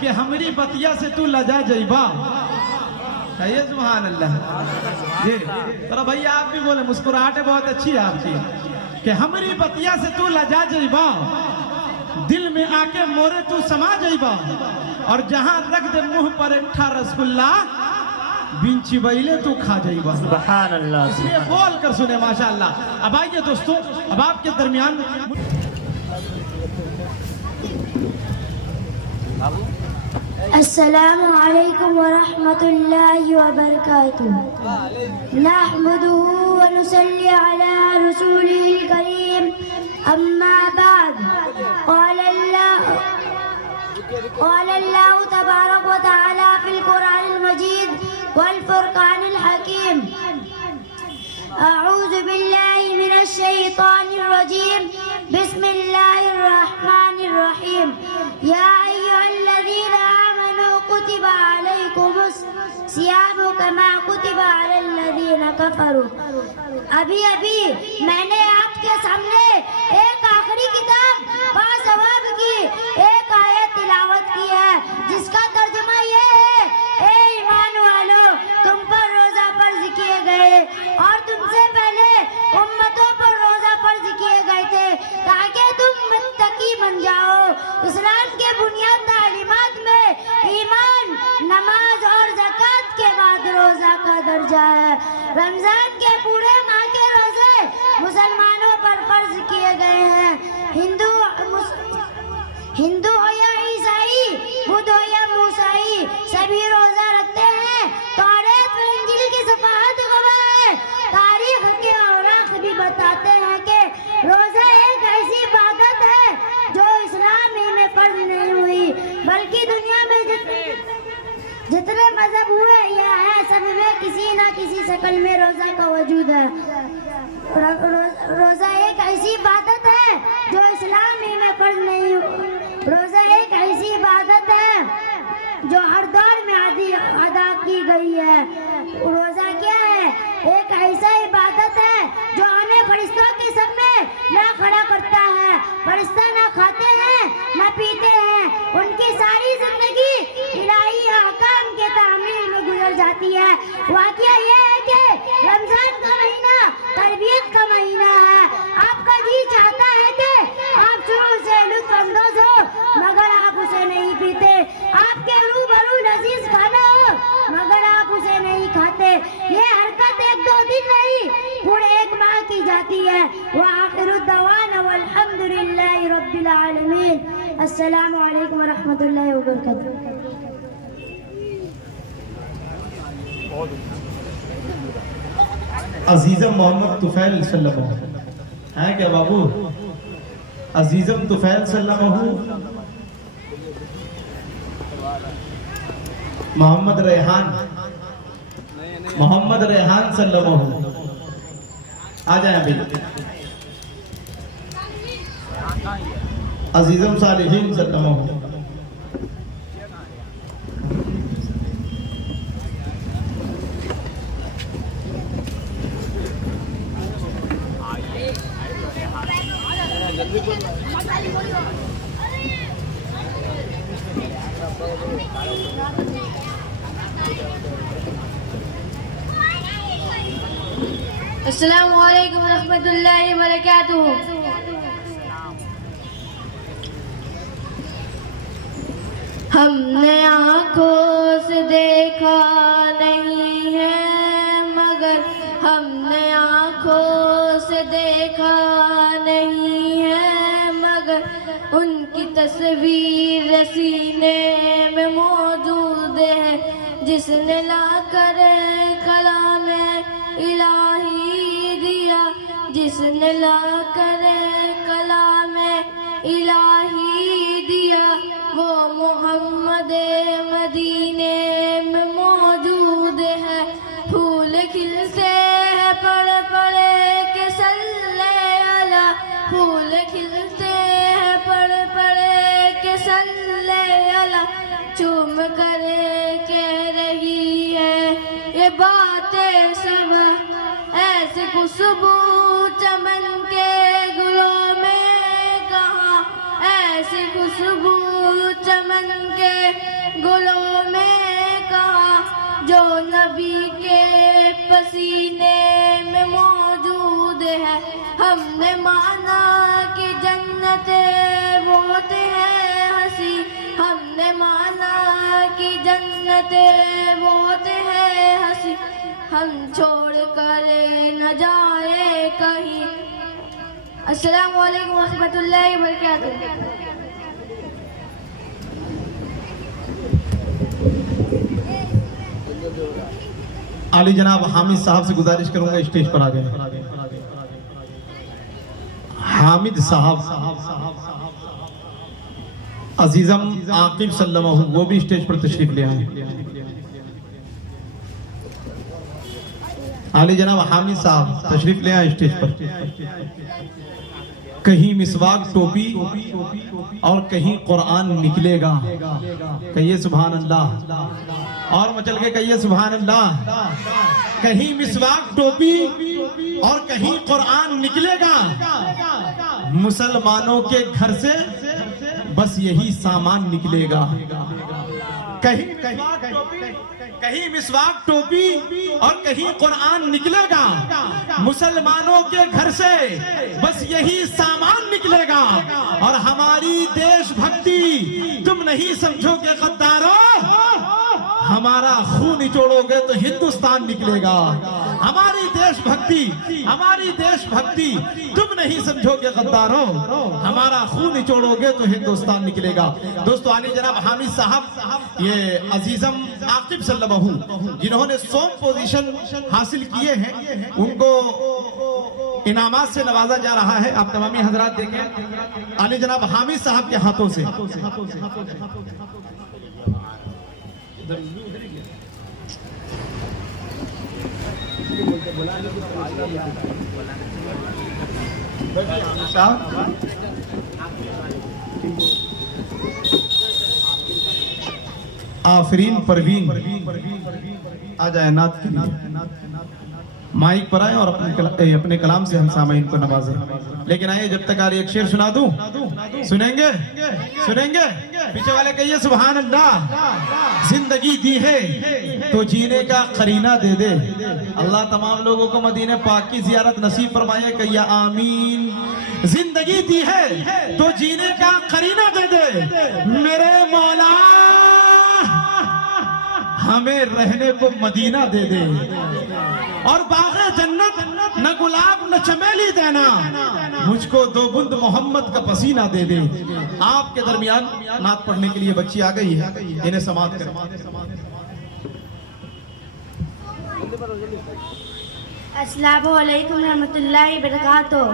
कि हमारी बतिया से तू लजा जइबा। कहिए सुभान अल्लाह। जी थोड़ा भैया आप भी बोले, मुस्कुराहट बहुत अच्छी है आपकी, कि हमारी बतिया से तू लजा जइबा, दिल में आके मोरे तू समा जइबा, और जहां रख दे मुंह पर एक ठा रसगुल्ला बिंची बैले तू खा जाइबा। सुभान अल्लाह। इसलिए बोल कर सुने माशाअल्लाह। अब आइए दोस्तों, अब आपके दरमियान अस्सलामु अलैकुम व रहमतुल्लाहि व बरकातुहू। नहमदुहु व नुसल्ली अला रसूलिल करीम, अम्मा बाद। क़ाल अल्लाहु तबारक व तआला फिल कुरानिल मजीद वल फुरकानिल हकीम। अऊज़ु बिल्लाहि मिनश शैतानिर रजीम, बिस्मिल्लाहिर रहमानिर रहीम। या अय्युहल्लज़ीना आमनू कुतिबा अलैकुमुस सियामु कमा कुतिबा अलल्लज़ीना कफ़रू। अभी मैंने आपके सामने एक आखिरी किताब बासवाब की एक आयत तिलावत की है, जिसका तर्जुमा ये है, ए ईमान वालों, तुम पर रोजा फर्ज किए गए और तुमसे पहले उम्मतों पर रोजा फर्ज किए गए थे ताकि तुम मुत्तकी बन जाओ। इस्लाम के बुनियाद तालीमात में ईमान, नमाज और ज़कात के बाद रोजा का दर्जा है। रमजान के पूरे माह के रोजे मुसलमानों पर फर्ज किए गए हैं। हिंदू हो या ईसाई, बुद्ध हो या मूसाई, सभी रोजा रखते हैं। तौरात व इंजील की सफाहत गवाह है। तारीख के औराख भी बताते हैं कि रोजा एक ऐसी इबादत है जो इस्लाम ही में फर्ज नहीं हुई, बल्कि दुनिया में जितनी शक्ल में रोज़ा का वजूद है। रोज़ा एक ऐसी इबादत है जो इस्लाम ही में फर्ज नहीं। रोज़ा एक ऐसी इबादत है जो हर दौर में अदा की गई है। रोज़ा क्या है? एक ऐसा इबादत है जो हमें फरिश्तों के सामने ला खड़ा करता है। फरिश्ता ना खाते हैं ना पीते हैं, उनकी सारी जिंदगी इलाही अहकाम के तामील में गुजर जाती है। वाक़या ये है कि रमजान का महीना तरबियत का महीना है। आपका जी चाहता है कि आप शुरू से लुत्फ अंदोज हो, मगर आप उसे नहीं पीते। आपके रूबरू लजीज खाना हो, मगर आप उसे नहीं खाते। ये हरकत एक दो दिन नहीं, पूरे एक माह की जाती है। व आखिरु दवाना वल्हम्दुलिल्लाहि रब्बिल आलमीन। अस्सलामु अलैकुम व रहमतुल्लाहि व बरकातुहू। अजीज़म मोहम्मद तुफैल सल्लल्लाहु है क्या बाबू? अजीज़म तुफैल सल्लल्लाहु, मोहम्मद रेहान सल्लल्लाहु, आ जाए अभी। अजीज़म सालिहीन सल्लल्लाहु, अस्सलामु अलैकुम रहमतुल्लाहि व बरकातुहू। हमने आँखों से देखा नहीं है, मगर हमने आँखों से देखा नहीं है, मगर उनकी तस्वीर सीने में मौजूद है। जिसने लाकर कलाम इलाही दिया, जिसने लाकर कलाम इलाही दिया, वो मोहम्मद मदीने में मौजूद है। फूल खिलते हैं पड़े पड़े के सल्ले अला, फूल खिलते हैं पड़े पड़े के सल्ले अला। चूम कर कह रही है ये बातें सब, ऐसे खुशबू चमन के गुलों में कहाँ, ऐसे खुशबू चमन के गुलों में कहाँ, जो नबी के पसीने में मौजूद है। हमने माना कि जन्नत बहुत है हंसी, हमने माना कि जन्नत बहुत है हंसी, हम छोड़ कर न जाए कहीं। अस्सलामु अलैकुम व रहमतुल्लाहि व बरकातुहू। आली जनाब हामिद साहब से गुजारिश करूंगा स्टेज पर आ जाए। हामिद साहब, अजीज़म आकिब सल्लल्लाहु, वो भी स्टेज पर तशरीफ ले आए। आली जनाब हामिद साहब तशरीफ ले आए स्टेज पर। कहीं मिसवाक टोपी और कहीं कुरान निकलेगा, कहिए सुभान अल्लाह। और मचल के कहिए सुभान अल्लाह। कहीं मिसवाक टोपी और कहीं कुरान निकलेगा, मुसलमानों के घर से बस यही सामान निकलेगा। कहीं मिसवाक टोपी और कहीं कुरान निकलेगा, मुसलमानों के घर से बस यही सामान निकलेगा। और हमारी देशभक्ति तुम नहीं समझोगे गद्दारों, हमारा खून निचोड़ोगे तो हिंदुस्तान निकलेगा। हमारी देशभक्ति तुम नहीं समझोगे गद्दारों, हमारा खून निचोड़ोगे तो हिंदुस्तान निकलेगा। दोस्तों आली जनाब हामिद साहब, ये अजीज़म आकिब सल्लल्लाहु, जिन्होंने 100 पोजीशन हासिल किए हैं, उनको इनामात से नवाजा जा रहा है। आप तमामी हजरात देखें आली जनाब हामिद साहब के हाथों से। आफरीन परवीन आ जाए नात के लिए माइक पर आए और अपने कलाम से हम सामईन को नवाजें। लेकिन आइए जब तक आ रही एक शेर सुना दूं, सुनेंगे सुनेंगे? पीछे वाले कहिए सुभान अल्लाह। जिंदगी दी है तो जीने का करीना दे दे। अल्लाह तमाम लोगों को मदीने पाक की जियारत नसीब फरमाए, कहिए आमीन। जिंदगी दी है तो जीने का करीना दे दे मेरे मौला, हमें रहने को मदीना दे दे। और बाग़े जन्नत न गुलाब न चमेली देना, मुझको दो बूंद मोहम्मद का पसीना दे दे। आपके दरमियान नात पढ़ने के लिए बच्ची आ गई है, इन्हें समाप्त करें। अस्सलामु अलैकुम रहमतुल्लाहि बरकातुहू।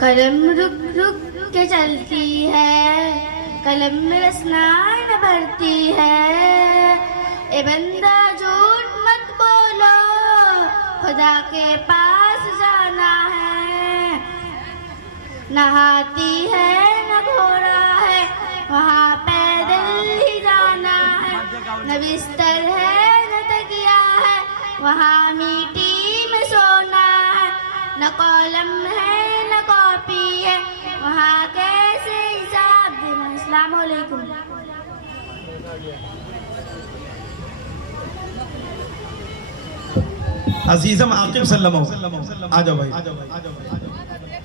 कलम रुक रुक के चलती है, कलम में रसनाई न भरती है। ए बंदा झूठ मत बोलो, खुदा के पास जाना है। नहाती है न घोड़ा है, वहाँ पैदल ही जाना है। न बिस्तर है न तकिया है, वहाँ मिट्टी में सोना है। न कलम है न कॉपी है, वहाँ कैसे हिसाब देना। अस्सलामु अलैकुम। अजीजम आकिब सल्लम, आ जाओ भाई।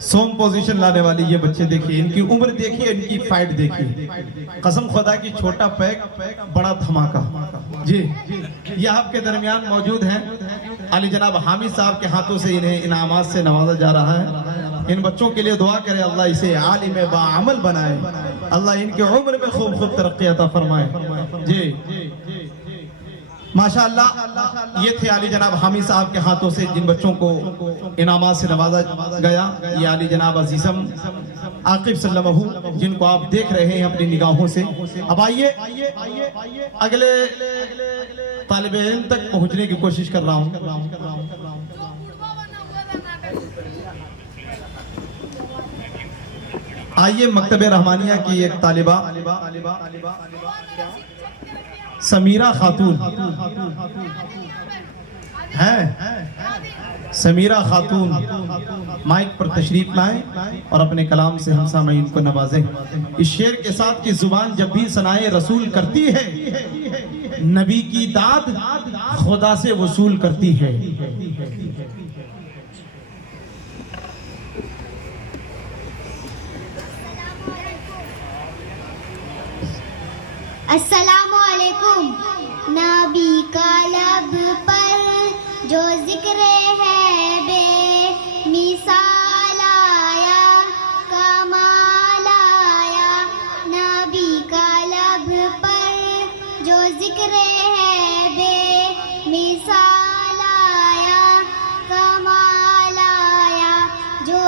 सोम पोजीशन लाने वाली ये बच्चे देखिए, इनकी उम्र देखिए, इनकी फाइट देखिए। कसम खुदा की, छोटा पैक बड़ा धमाका। जी ये आपके दरमियान मौजूद हैं। अली जनाब हामिद साहब के हाथों से इन्हें इनामात से नवाजा जा रहा है। इन बच्चों के लिए दुआ करें, अल्लाह इसे आलिम बाअमल बनाए, अल्लाह इनके उम्र में खूब खूब तरक्की अता फरमाए। जी माशाअल्लाह, ये थे अली जनाब हामिद साहब के हाथों से जिन बच्चों को इनामात से नवाजा गया। ये अली जनाब अजीजम आकिब सल्लमहू, जिनको आप देख रहे हैं अपनी निगाहों से। अब आइए अगले तालिब इल्म तक पहुंचने की कोशिश कर रहा हूं। आइए मकतबे रहमानिया की एक तालिबा समीरा खातून है, समीरा खातून माइक पर तशरीफ लाएं और अपने कलाम से हम सामईन को नवाजें। इस शेर के साथ की जुबान जब भी सनाए रसूल करती है, नबी की दाद खुदा से वसूल करती है। अस्सलामु अलैकुम। नबी का लब पर जो जिक्र है बेमिसाल आया, कमाल आया। नबी का लब पर जो जिक्र है बेमिसाल आया, कमाल आया। जो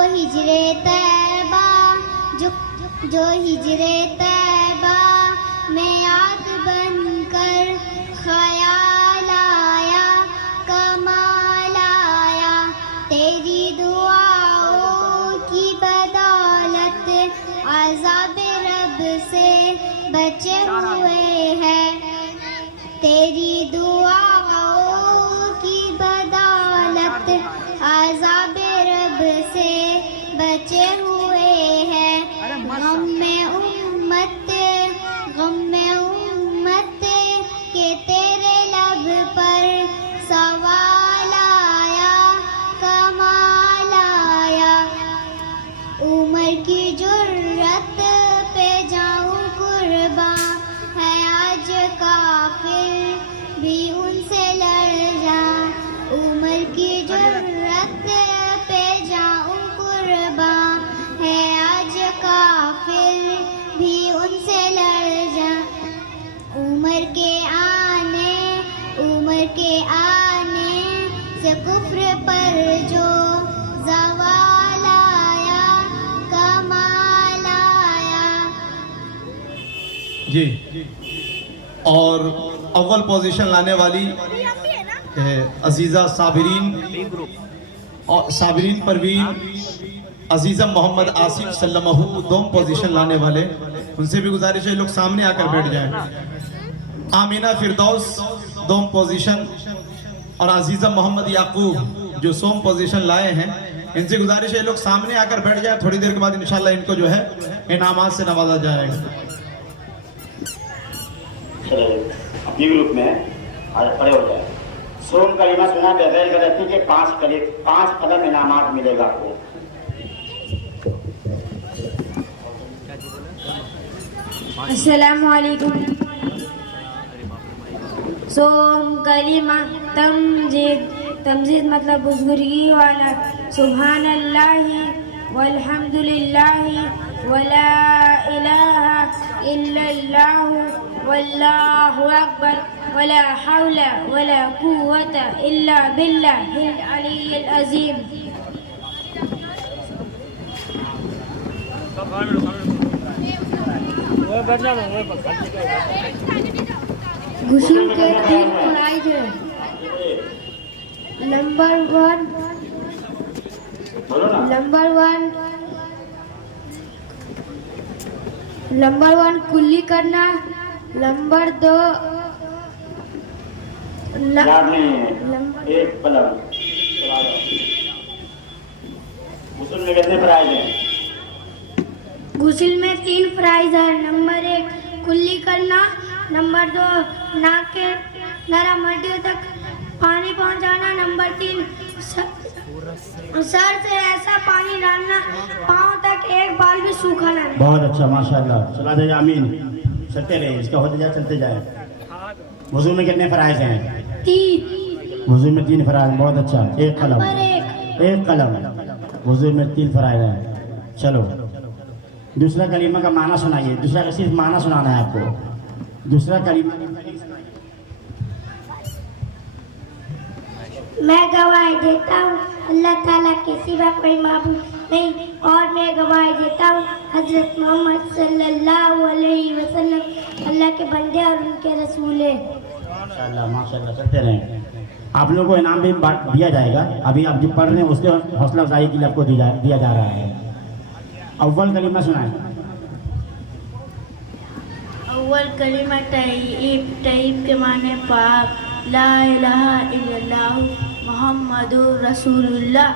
हिजरे तैबा में याद बनकर ख्याल आया, कमाल आया। तेरी दुआओं की बदौलत अज़ाब रब से बचे हुए हैं। तेरी दुआओं की बदौलत अज़ाब रब से बचे हुए हैं। गम में उम्मत के तेरे लब पर सवाल आया, कमाल आया। उम्र की जुर्रत पे जाऊं कुर्बान, है आज काफिर भी उनसे लड़ जा। उम्र की जुर्रत पे जाऊं कुर्बान, है आज काफिर भी उनसे लड़ जा। उम्र के आने से कुफ्र पर जो ज़वाल आया, कमाल आया। जी और अव्वल पोजीशन लाने वाली अजीज़ा साबिरीन और साबिरीन परवीन अजीज़ा मोहम्मद आसिफ सल्लमहू दोम पोजीशन लाने वाले, उनसे भी गुजारिश है लोग सामने आकर बैठ जाएं। आमीना फिरदौस दोम पोजीशन और अजीज़ा मोहम्मद याकूब जो सोम पोजीशन लाए हैं, इनसे गुजारिश है लोग सामने आकर बैठ जाए। थोड़ी देर के बाद इंशाल्लाह इनको जो है इनामात से नवाजा जाएगा। अपनी ग्रुप में आज खड़े हो जाए। सोम कलीमा सुना बगैर गलती के 5 कदम इनामात मिलेगा आपको। अस्सलामु अलैकुम। सोम कलीमा तमजीद मतलब बुजुर्गी वाला। सुभान अल्लाहि वल्हम्दुलिल्लाहि वला इलाहा इल्लल्लाहु वल्लाहु अकबर वला हौला वला कुव्वता इल्ला बिल्लाहिल अलिय्यिल अज़ीम। गुस्ल के 3 प्राइज है। नंबर वन कुल्ली करना। नंबर 2 एक पलंग। गुस्ल में कितने प्राइज हैं? गुस्ल में 3 प्राइज है। नंबर 1 कुल्ली करना। नंबर 2 नाक के नरम हड्डियों तक पानी पहुंचाना। नंबर 3 सर से ऐसा पानी डालना पाँव तक एक बाल भी सूखा ना। बहुत अच्छा माशाल्लाह। चला दे आमीन। चलते रहे, इसका होते जाए चलते जाए। वुज़ू में कितने फराइज हैं? 3। वुज़ू में 3 फराइज। बहुत अच्छा। एक कलम। वुज़ू में 3 फराइज हैं। चलो दूसरा कलीमा का माना सुनाइए। दूसरा का सिर्फ माना सुनाना है आपको। दूसरा कलीमा मैं गवाही देता हूँ अल्लाह ताला के सिवा कोई माबूद नहीं, और मैं गवाही देता हूँ हजरत मोहम्मद सल्लल्लाहु अलैहि वसल्लम अल्लाह के बंदे और उनके रसूल हैं। माशाल्लाह माशाल्लाह। चलते रहें। आप लोगों को इनाम भी दिया जाएगा। अभी आप जो पढ़ रहे हैं उसके हौसला अफजाई के लिए आपको दिया जा रहा है। अव्वल कलीमा सुनाए। अव्वल कलीमा तैयब के माने पाक। ला इलाहा इल्लल्लाह मुहम्मदुर रसूलुल्लाह।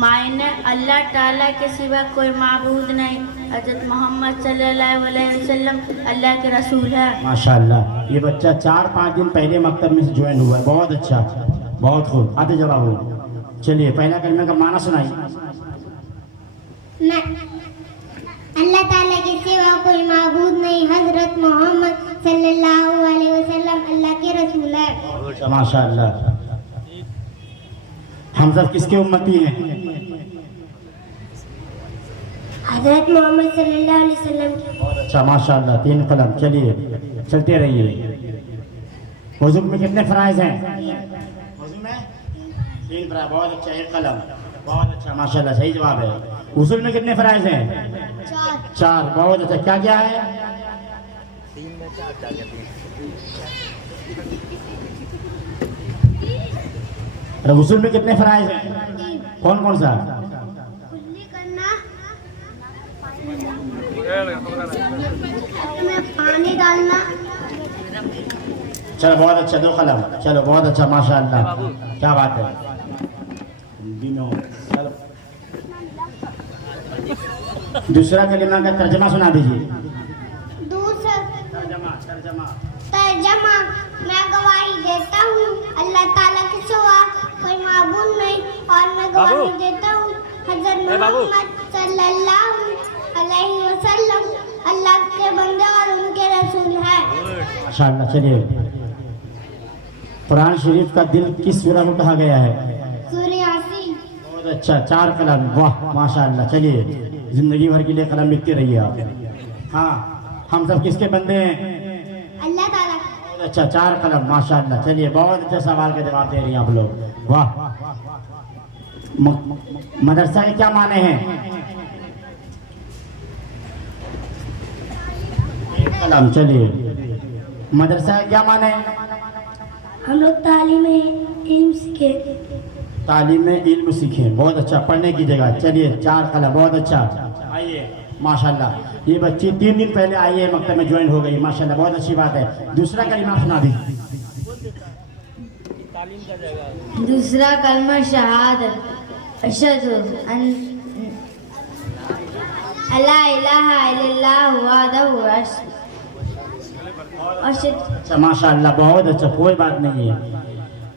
मायने अल्लाह ताला के सिवा कोई माबूद नहीं, हजरत मोहम्मद सल्लल्लाहु अलैहि वसल्लम अल्लाह के रसूल है। माशाल्लाह। ये बच्चा 4-5 दिन पहले मकतब में से ज्वाइन हुआ है। बहुत अच्छा, बहुत खूब। आते जवाब हो। चलिए पहला कलीमा का माना सुनाइए। अल्लाह ताला के सिवा कोई माबूद नहीं, हजरत मोहम्मद सल्लल्लाहु अलैहि वसल्लम अल्लाह के रसूल है। माशाअल्लाह। हम सब किसके उम्मती हैं? हजरत मोहम्मद सल्लल्लाहु अलैहि वसल्लम के। अच्छा माशाअल्लाह। 3 कलम। चलिए चलते रहिए। वुज़ू में कितने फराइज हैं? वुज़ू में 3 फराइज। बहुत अच्छा। 1 कलम। बहुत अच्छा माशाअल्लाह। सही जवाब है। गुस्ल में कितने फराइज हैं? 4। बहुत अच्छा। क्या क्या है? 3 में 4 अरे गुस्ल में कितने फराइज हैं? कौन कौन सा? कुल्ली करना, में पानी डालना। चलो बहुत अच्छा। 2 कलम। चलो बहुत अच्छा माशाअल्लाह। क्या बात है। चलो दूसरा कलीमा का तर्जमा सुना दीजिए। तर्जमा मैं गवाही देता हूँ अल्लाह ताला के सिवा कोई माबूद नहीं, और मैं गवाही देता हूँ हजरत मोहम्मद सल्लल्लाहु अलैहि वसल्लम अल्लाह के बंदे और उनके रसूल हैं। माशाअल्लाह। चलिए कुरान शरीफ का दिल किस सूरह में कहा गया है? सूरह यासीन। बहुत अच्छा। 4 कलम। वाह माशाअल्लाह। चलिए जिंदगी भर के लिए कलम लिखते रहिए आप। हाँ हम सब किसके बंदे हैं? अल्लाह ताला। बहुत अच्छा। 4 कलम माशाअल्लाह। चलिए बहुत अच्छा सवाल का जवाब दे रही हैं आप लोग। वाह। मदरसा के क्या माने हैं? 1 कलम। चलिए मदरसा है क्या माने? हम लोग तालीम इल्म सीखे। तालीम में इल्म सीखे, बहुत अच्छा, पढ़ने की जगह। चलिए 4 कलम, बहुत अच्छा। आइए माशाल्लाह, ये बच्ची 3 दिन पहले आई है, मकतब में ज्वाइन हो गई, माशाल्लाह, बहुत अच्छी बात है। दूसरा कलिमा सुना दी। दूसरा कलमा शहादत, अशहदु अन अल्ला इलाहा इल्लल्लाह वहदहु अच्छा माशाल्लाह, बहुत अच्छा, कोई बात नहीं है।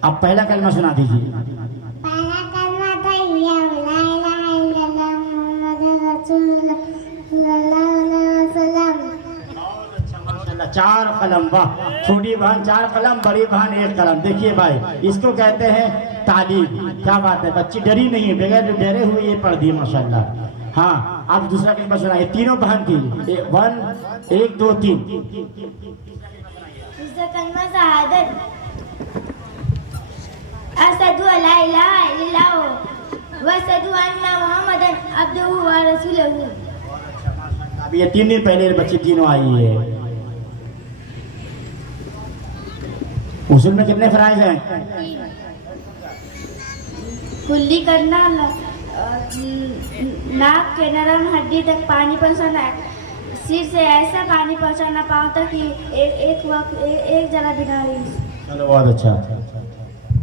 अब पहला कलमा सुना दीजिए। पहला कलमा था या ला इलाहा इल्लल्लाह मुहम्मदुर रसूलुल्लाह सल्लल्लाहु अलैहि वसल्लम। माशाल्लाह, 4 कलम, वाह। छोटी बहन 4 कलम, बड़ी बहन 1 कलम। देखिए भाई, इसको कहते हैं तालीम। क्या बात है, बच्ची डरी नहीं है, बगैर डरे हुए ये पढ़ दी माशाल्लाह। हाँ, अब दूसरा कलमा सुनाइए। तीनों बहन थी, 1 2 3। दूसरा कलमा शहादत, अशहदु अल्ला इलाहा इल्लल्लाह व अशहदु अन्ना मुहम्मदन अब्दुहु व रसूलुहु। अब ये 3 दिन पहले बच्ची तीनों आई है। उसूल में कितने फराइज हैं? कुल्ली करना, नाक के नरम हड्डी तक पानी पहुंचाना, सिर से ऐसा पानी पहुंचाना पाँव तक कि एक जगह बिना रही। चलो बहुत अच्छा,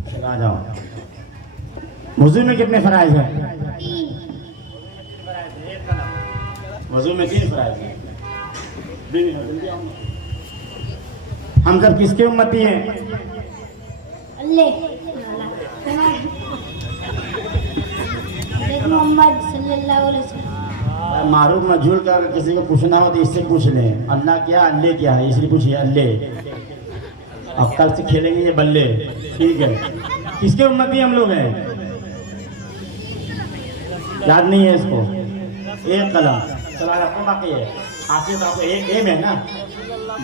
चलो आ जाओ। वजू में कितने फराइज हैं? 3। वजू में 3 फराइज हैं। हम सब किसके उम्मती हैं? मोहम्मद सल्लल्लाहु अलैहि वसल्लम। मारूफ मजहूल का अगर किसी को पूछना हो तो इससे पूछ लें, अल्लाह क्या अल्ले क्या है, इसलिए पूछिए अल्ले। अब कल से खेलेंगे ये बल्ले, ठीक है। किसके उम्मती हम लोग हैं? याद नहीं है इसको? 1 कलम। चला रखो, बाकी है आसिफ, आपको 1 एम है ना,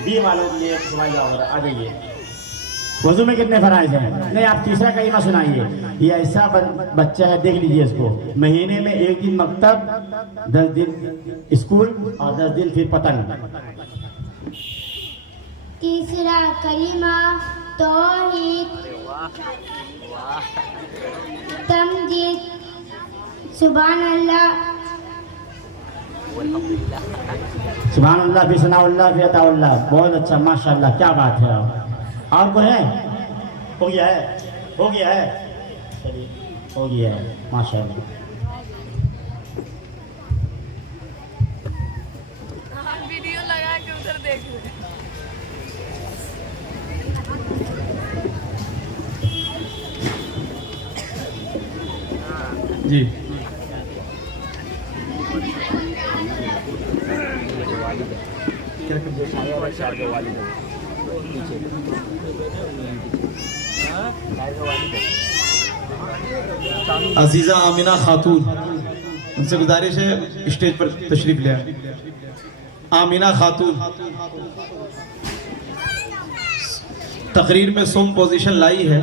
बी वालों के लिए सवाल जवाब आ जाइए। वजू में कितने फराइज हैं? नहीं, आप तीसरा कलीमा सुनाइए। ये ऐसा बच्चा है, देख लीजिए इसको, महीने में 1 दिन मकतब, 10 दिन स्कूल और 10 दिन फिर पतंग। तीसरा कलीमा तौहीद, तमजीद, सुभान अल्लाह, सुभान अल्लाह भी सनाउल्लाह भी अताउल्लाह। बहुत अच्छा माशाल्लाह, क्या बात है। और कोई है? हो गया है, हो गया है, चलिए हो गया है माशाल्लाह। वीडियो लगा के उधर देख रहे। जी अजीजा आमिना खातून, उनसे गुजारिश है स्टेज पर तशरीफ ले आए। आमिना खातून तकरीर में सोम पोजीशन लाई है,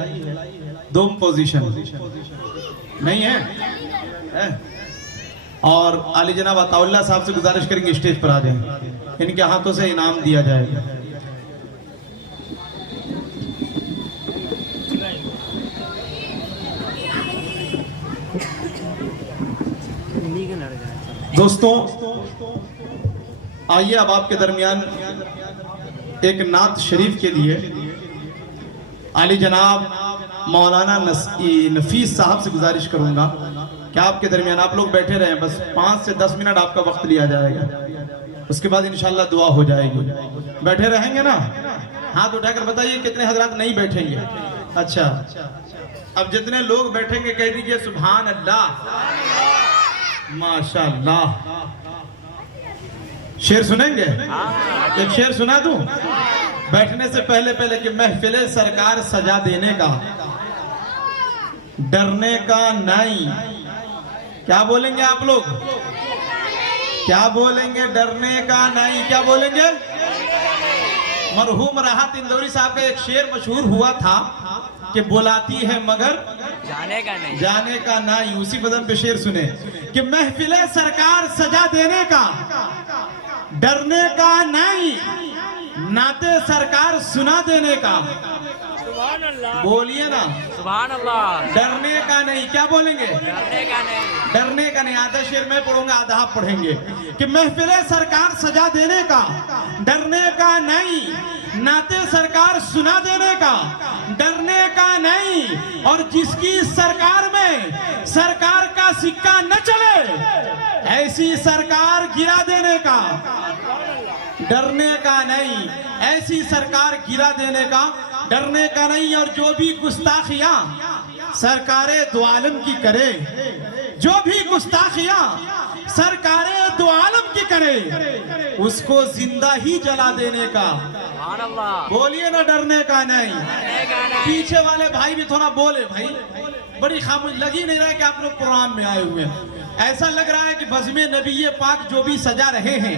दोम पोजीशन नहीं है, और आली जनाब अताउल्लाह साहब से गुजारिश करेंगे स्टेज पर आ जाएं, इनके हाथों से इनाम दिया जाएगा। दोस्तों आइए अब आपके दरमियान एक नात शरीफ के लिए आली जनाब मौलाना नफीस साहब से गुजारिश करूंगा कि आपके दरमियान आप लोग बैठे रहें, बस 5 से 10 मिनट आपका वक्त लिया जाएगा, उसके बाद इंशाल्लाह दुआ हो जाएगी। बैठे रहेंगे ना? हाथ उठाकर बताइए कितने हजरात नहीं बैठेंगे। अच्छा, अब जितने लोग बैठेंगे कह दीजिए सुभान अल्लाह, माशाल्लाह। शेर सुनेंगे? एक शेर सुना दूं बैठने से पहले पहले कि महफिले सरकार सजा देने का, डरने का नहीं। क्या बोलेंगे आप लोग? क्या बोलेंगे? डरने का नहीं। क्या बोलेंगे? मरहूम राहत इंदौरी साहब का एक शेर मशहूर हुआ था कि बुलाती है मगर जाने का नहीं, जाने का नहीं। उसी बदन पे शेर सुने कि महफिले सरकार सजा देने का, डरने का नहीं, नाते सरकार सुना देने का, बोलिए ना, सुभान अल्लाह। डरने का नहीं। क्या बोलेंगे? डरने का नहीं। डरने का नहीं। आधा शेर मैं पढ़ूंगा, आधा आप पढ़ेंगे कि महफिले सरकार सजा देने का, डरने का नहीं। नाते सरकार सुना देने का, डरने का नहीं। और जिसकी सरकार में सरकार का सिक्का न चले, ऐसी सरकार गिरा देने का, डरने का नहीं। ऐसी सरकार गिरा देने का, डरने का नहीं। और जो भी गुस्ताखियां सरकारे दो आलम की करे, जो भी गुस्ताखियां सरकारे दो आलम की करे, उसको जिंदा ही जला देने का, बोलिए ना, डरने का नहीं। पीछे वाले भाई भी थोड़ा बोले, भाई बड़ी खामोश लगी नहीं रहा कि आप लोग प्रोग्राम में आए हुए हैं। ऐसा लग रहा है कि बज़्मे नबी पाक जो भी सजा रहे हैं,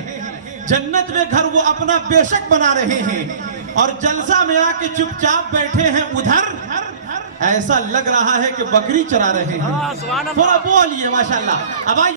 जन्नत में घर वो अपना बेशक बना रहे हैं, और जलसा में आके चुपचाप बैठे हैं उधर, ऐसा लग रहा है कि बकरी चरा रहे हैं। थोड़ा बोलिए माशाल्लाह। अब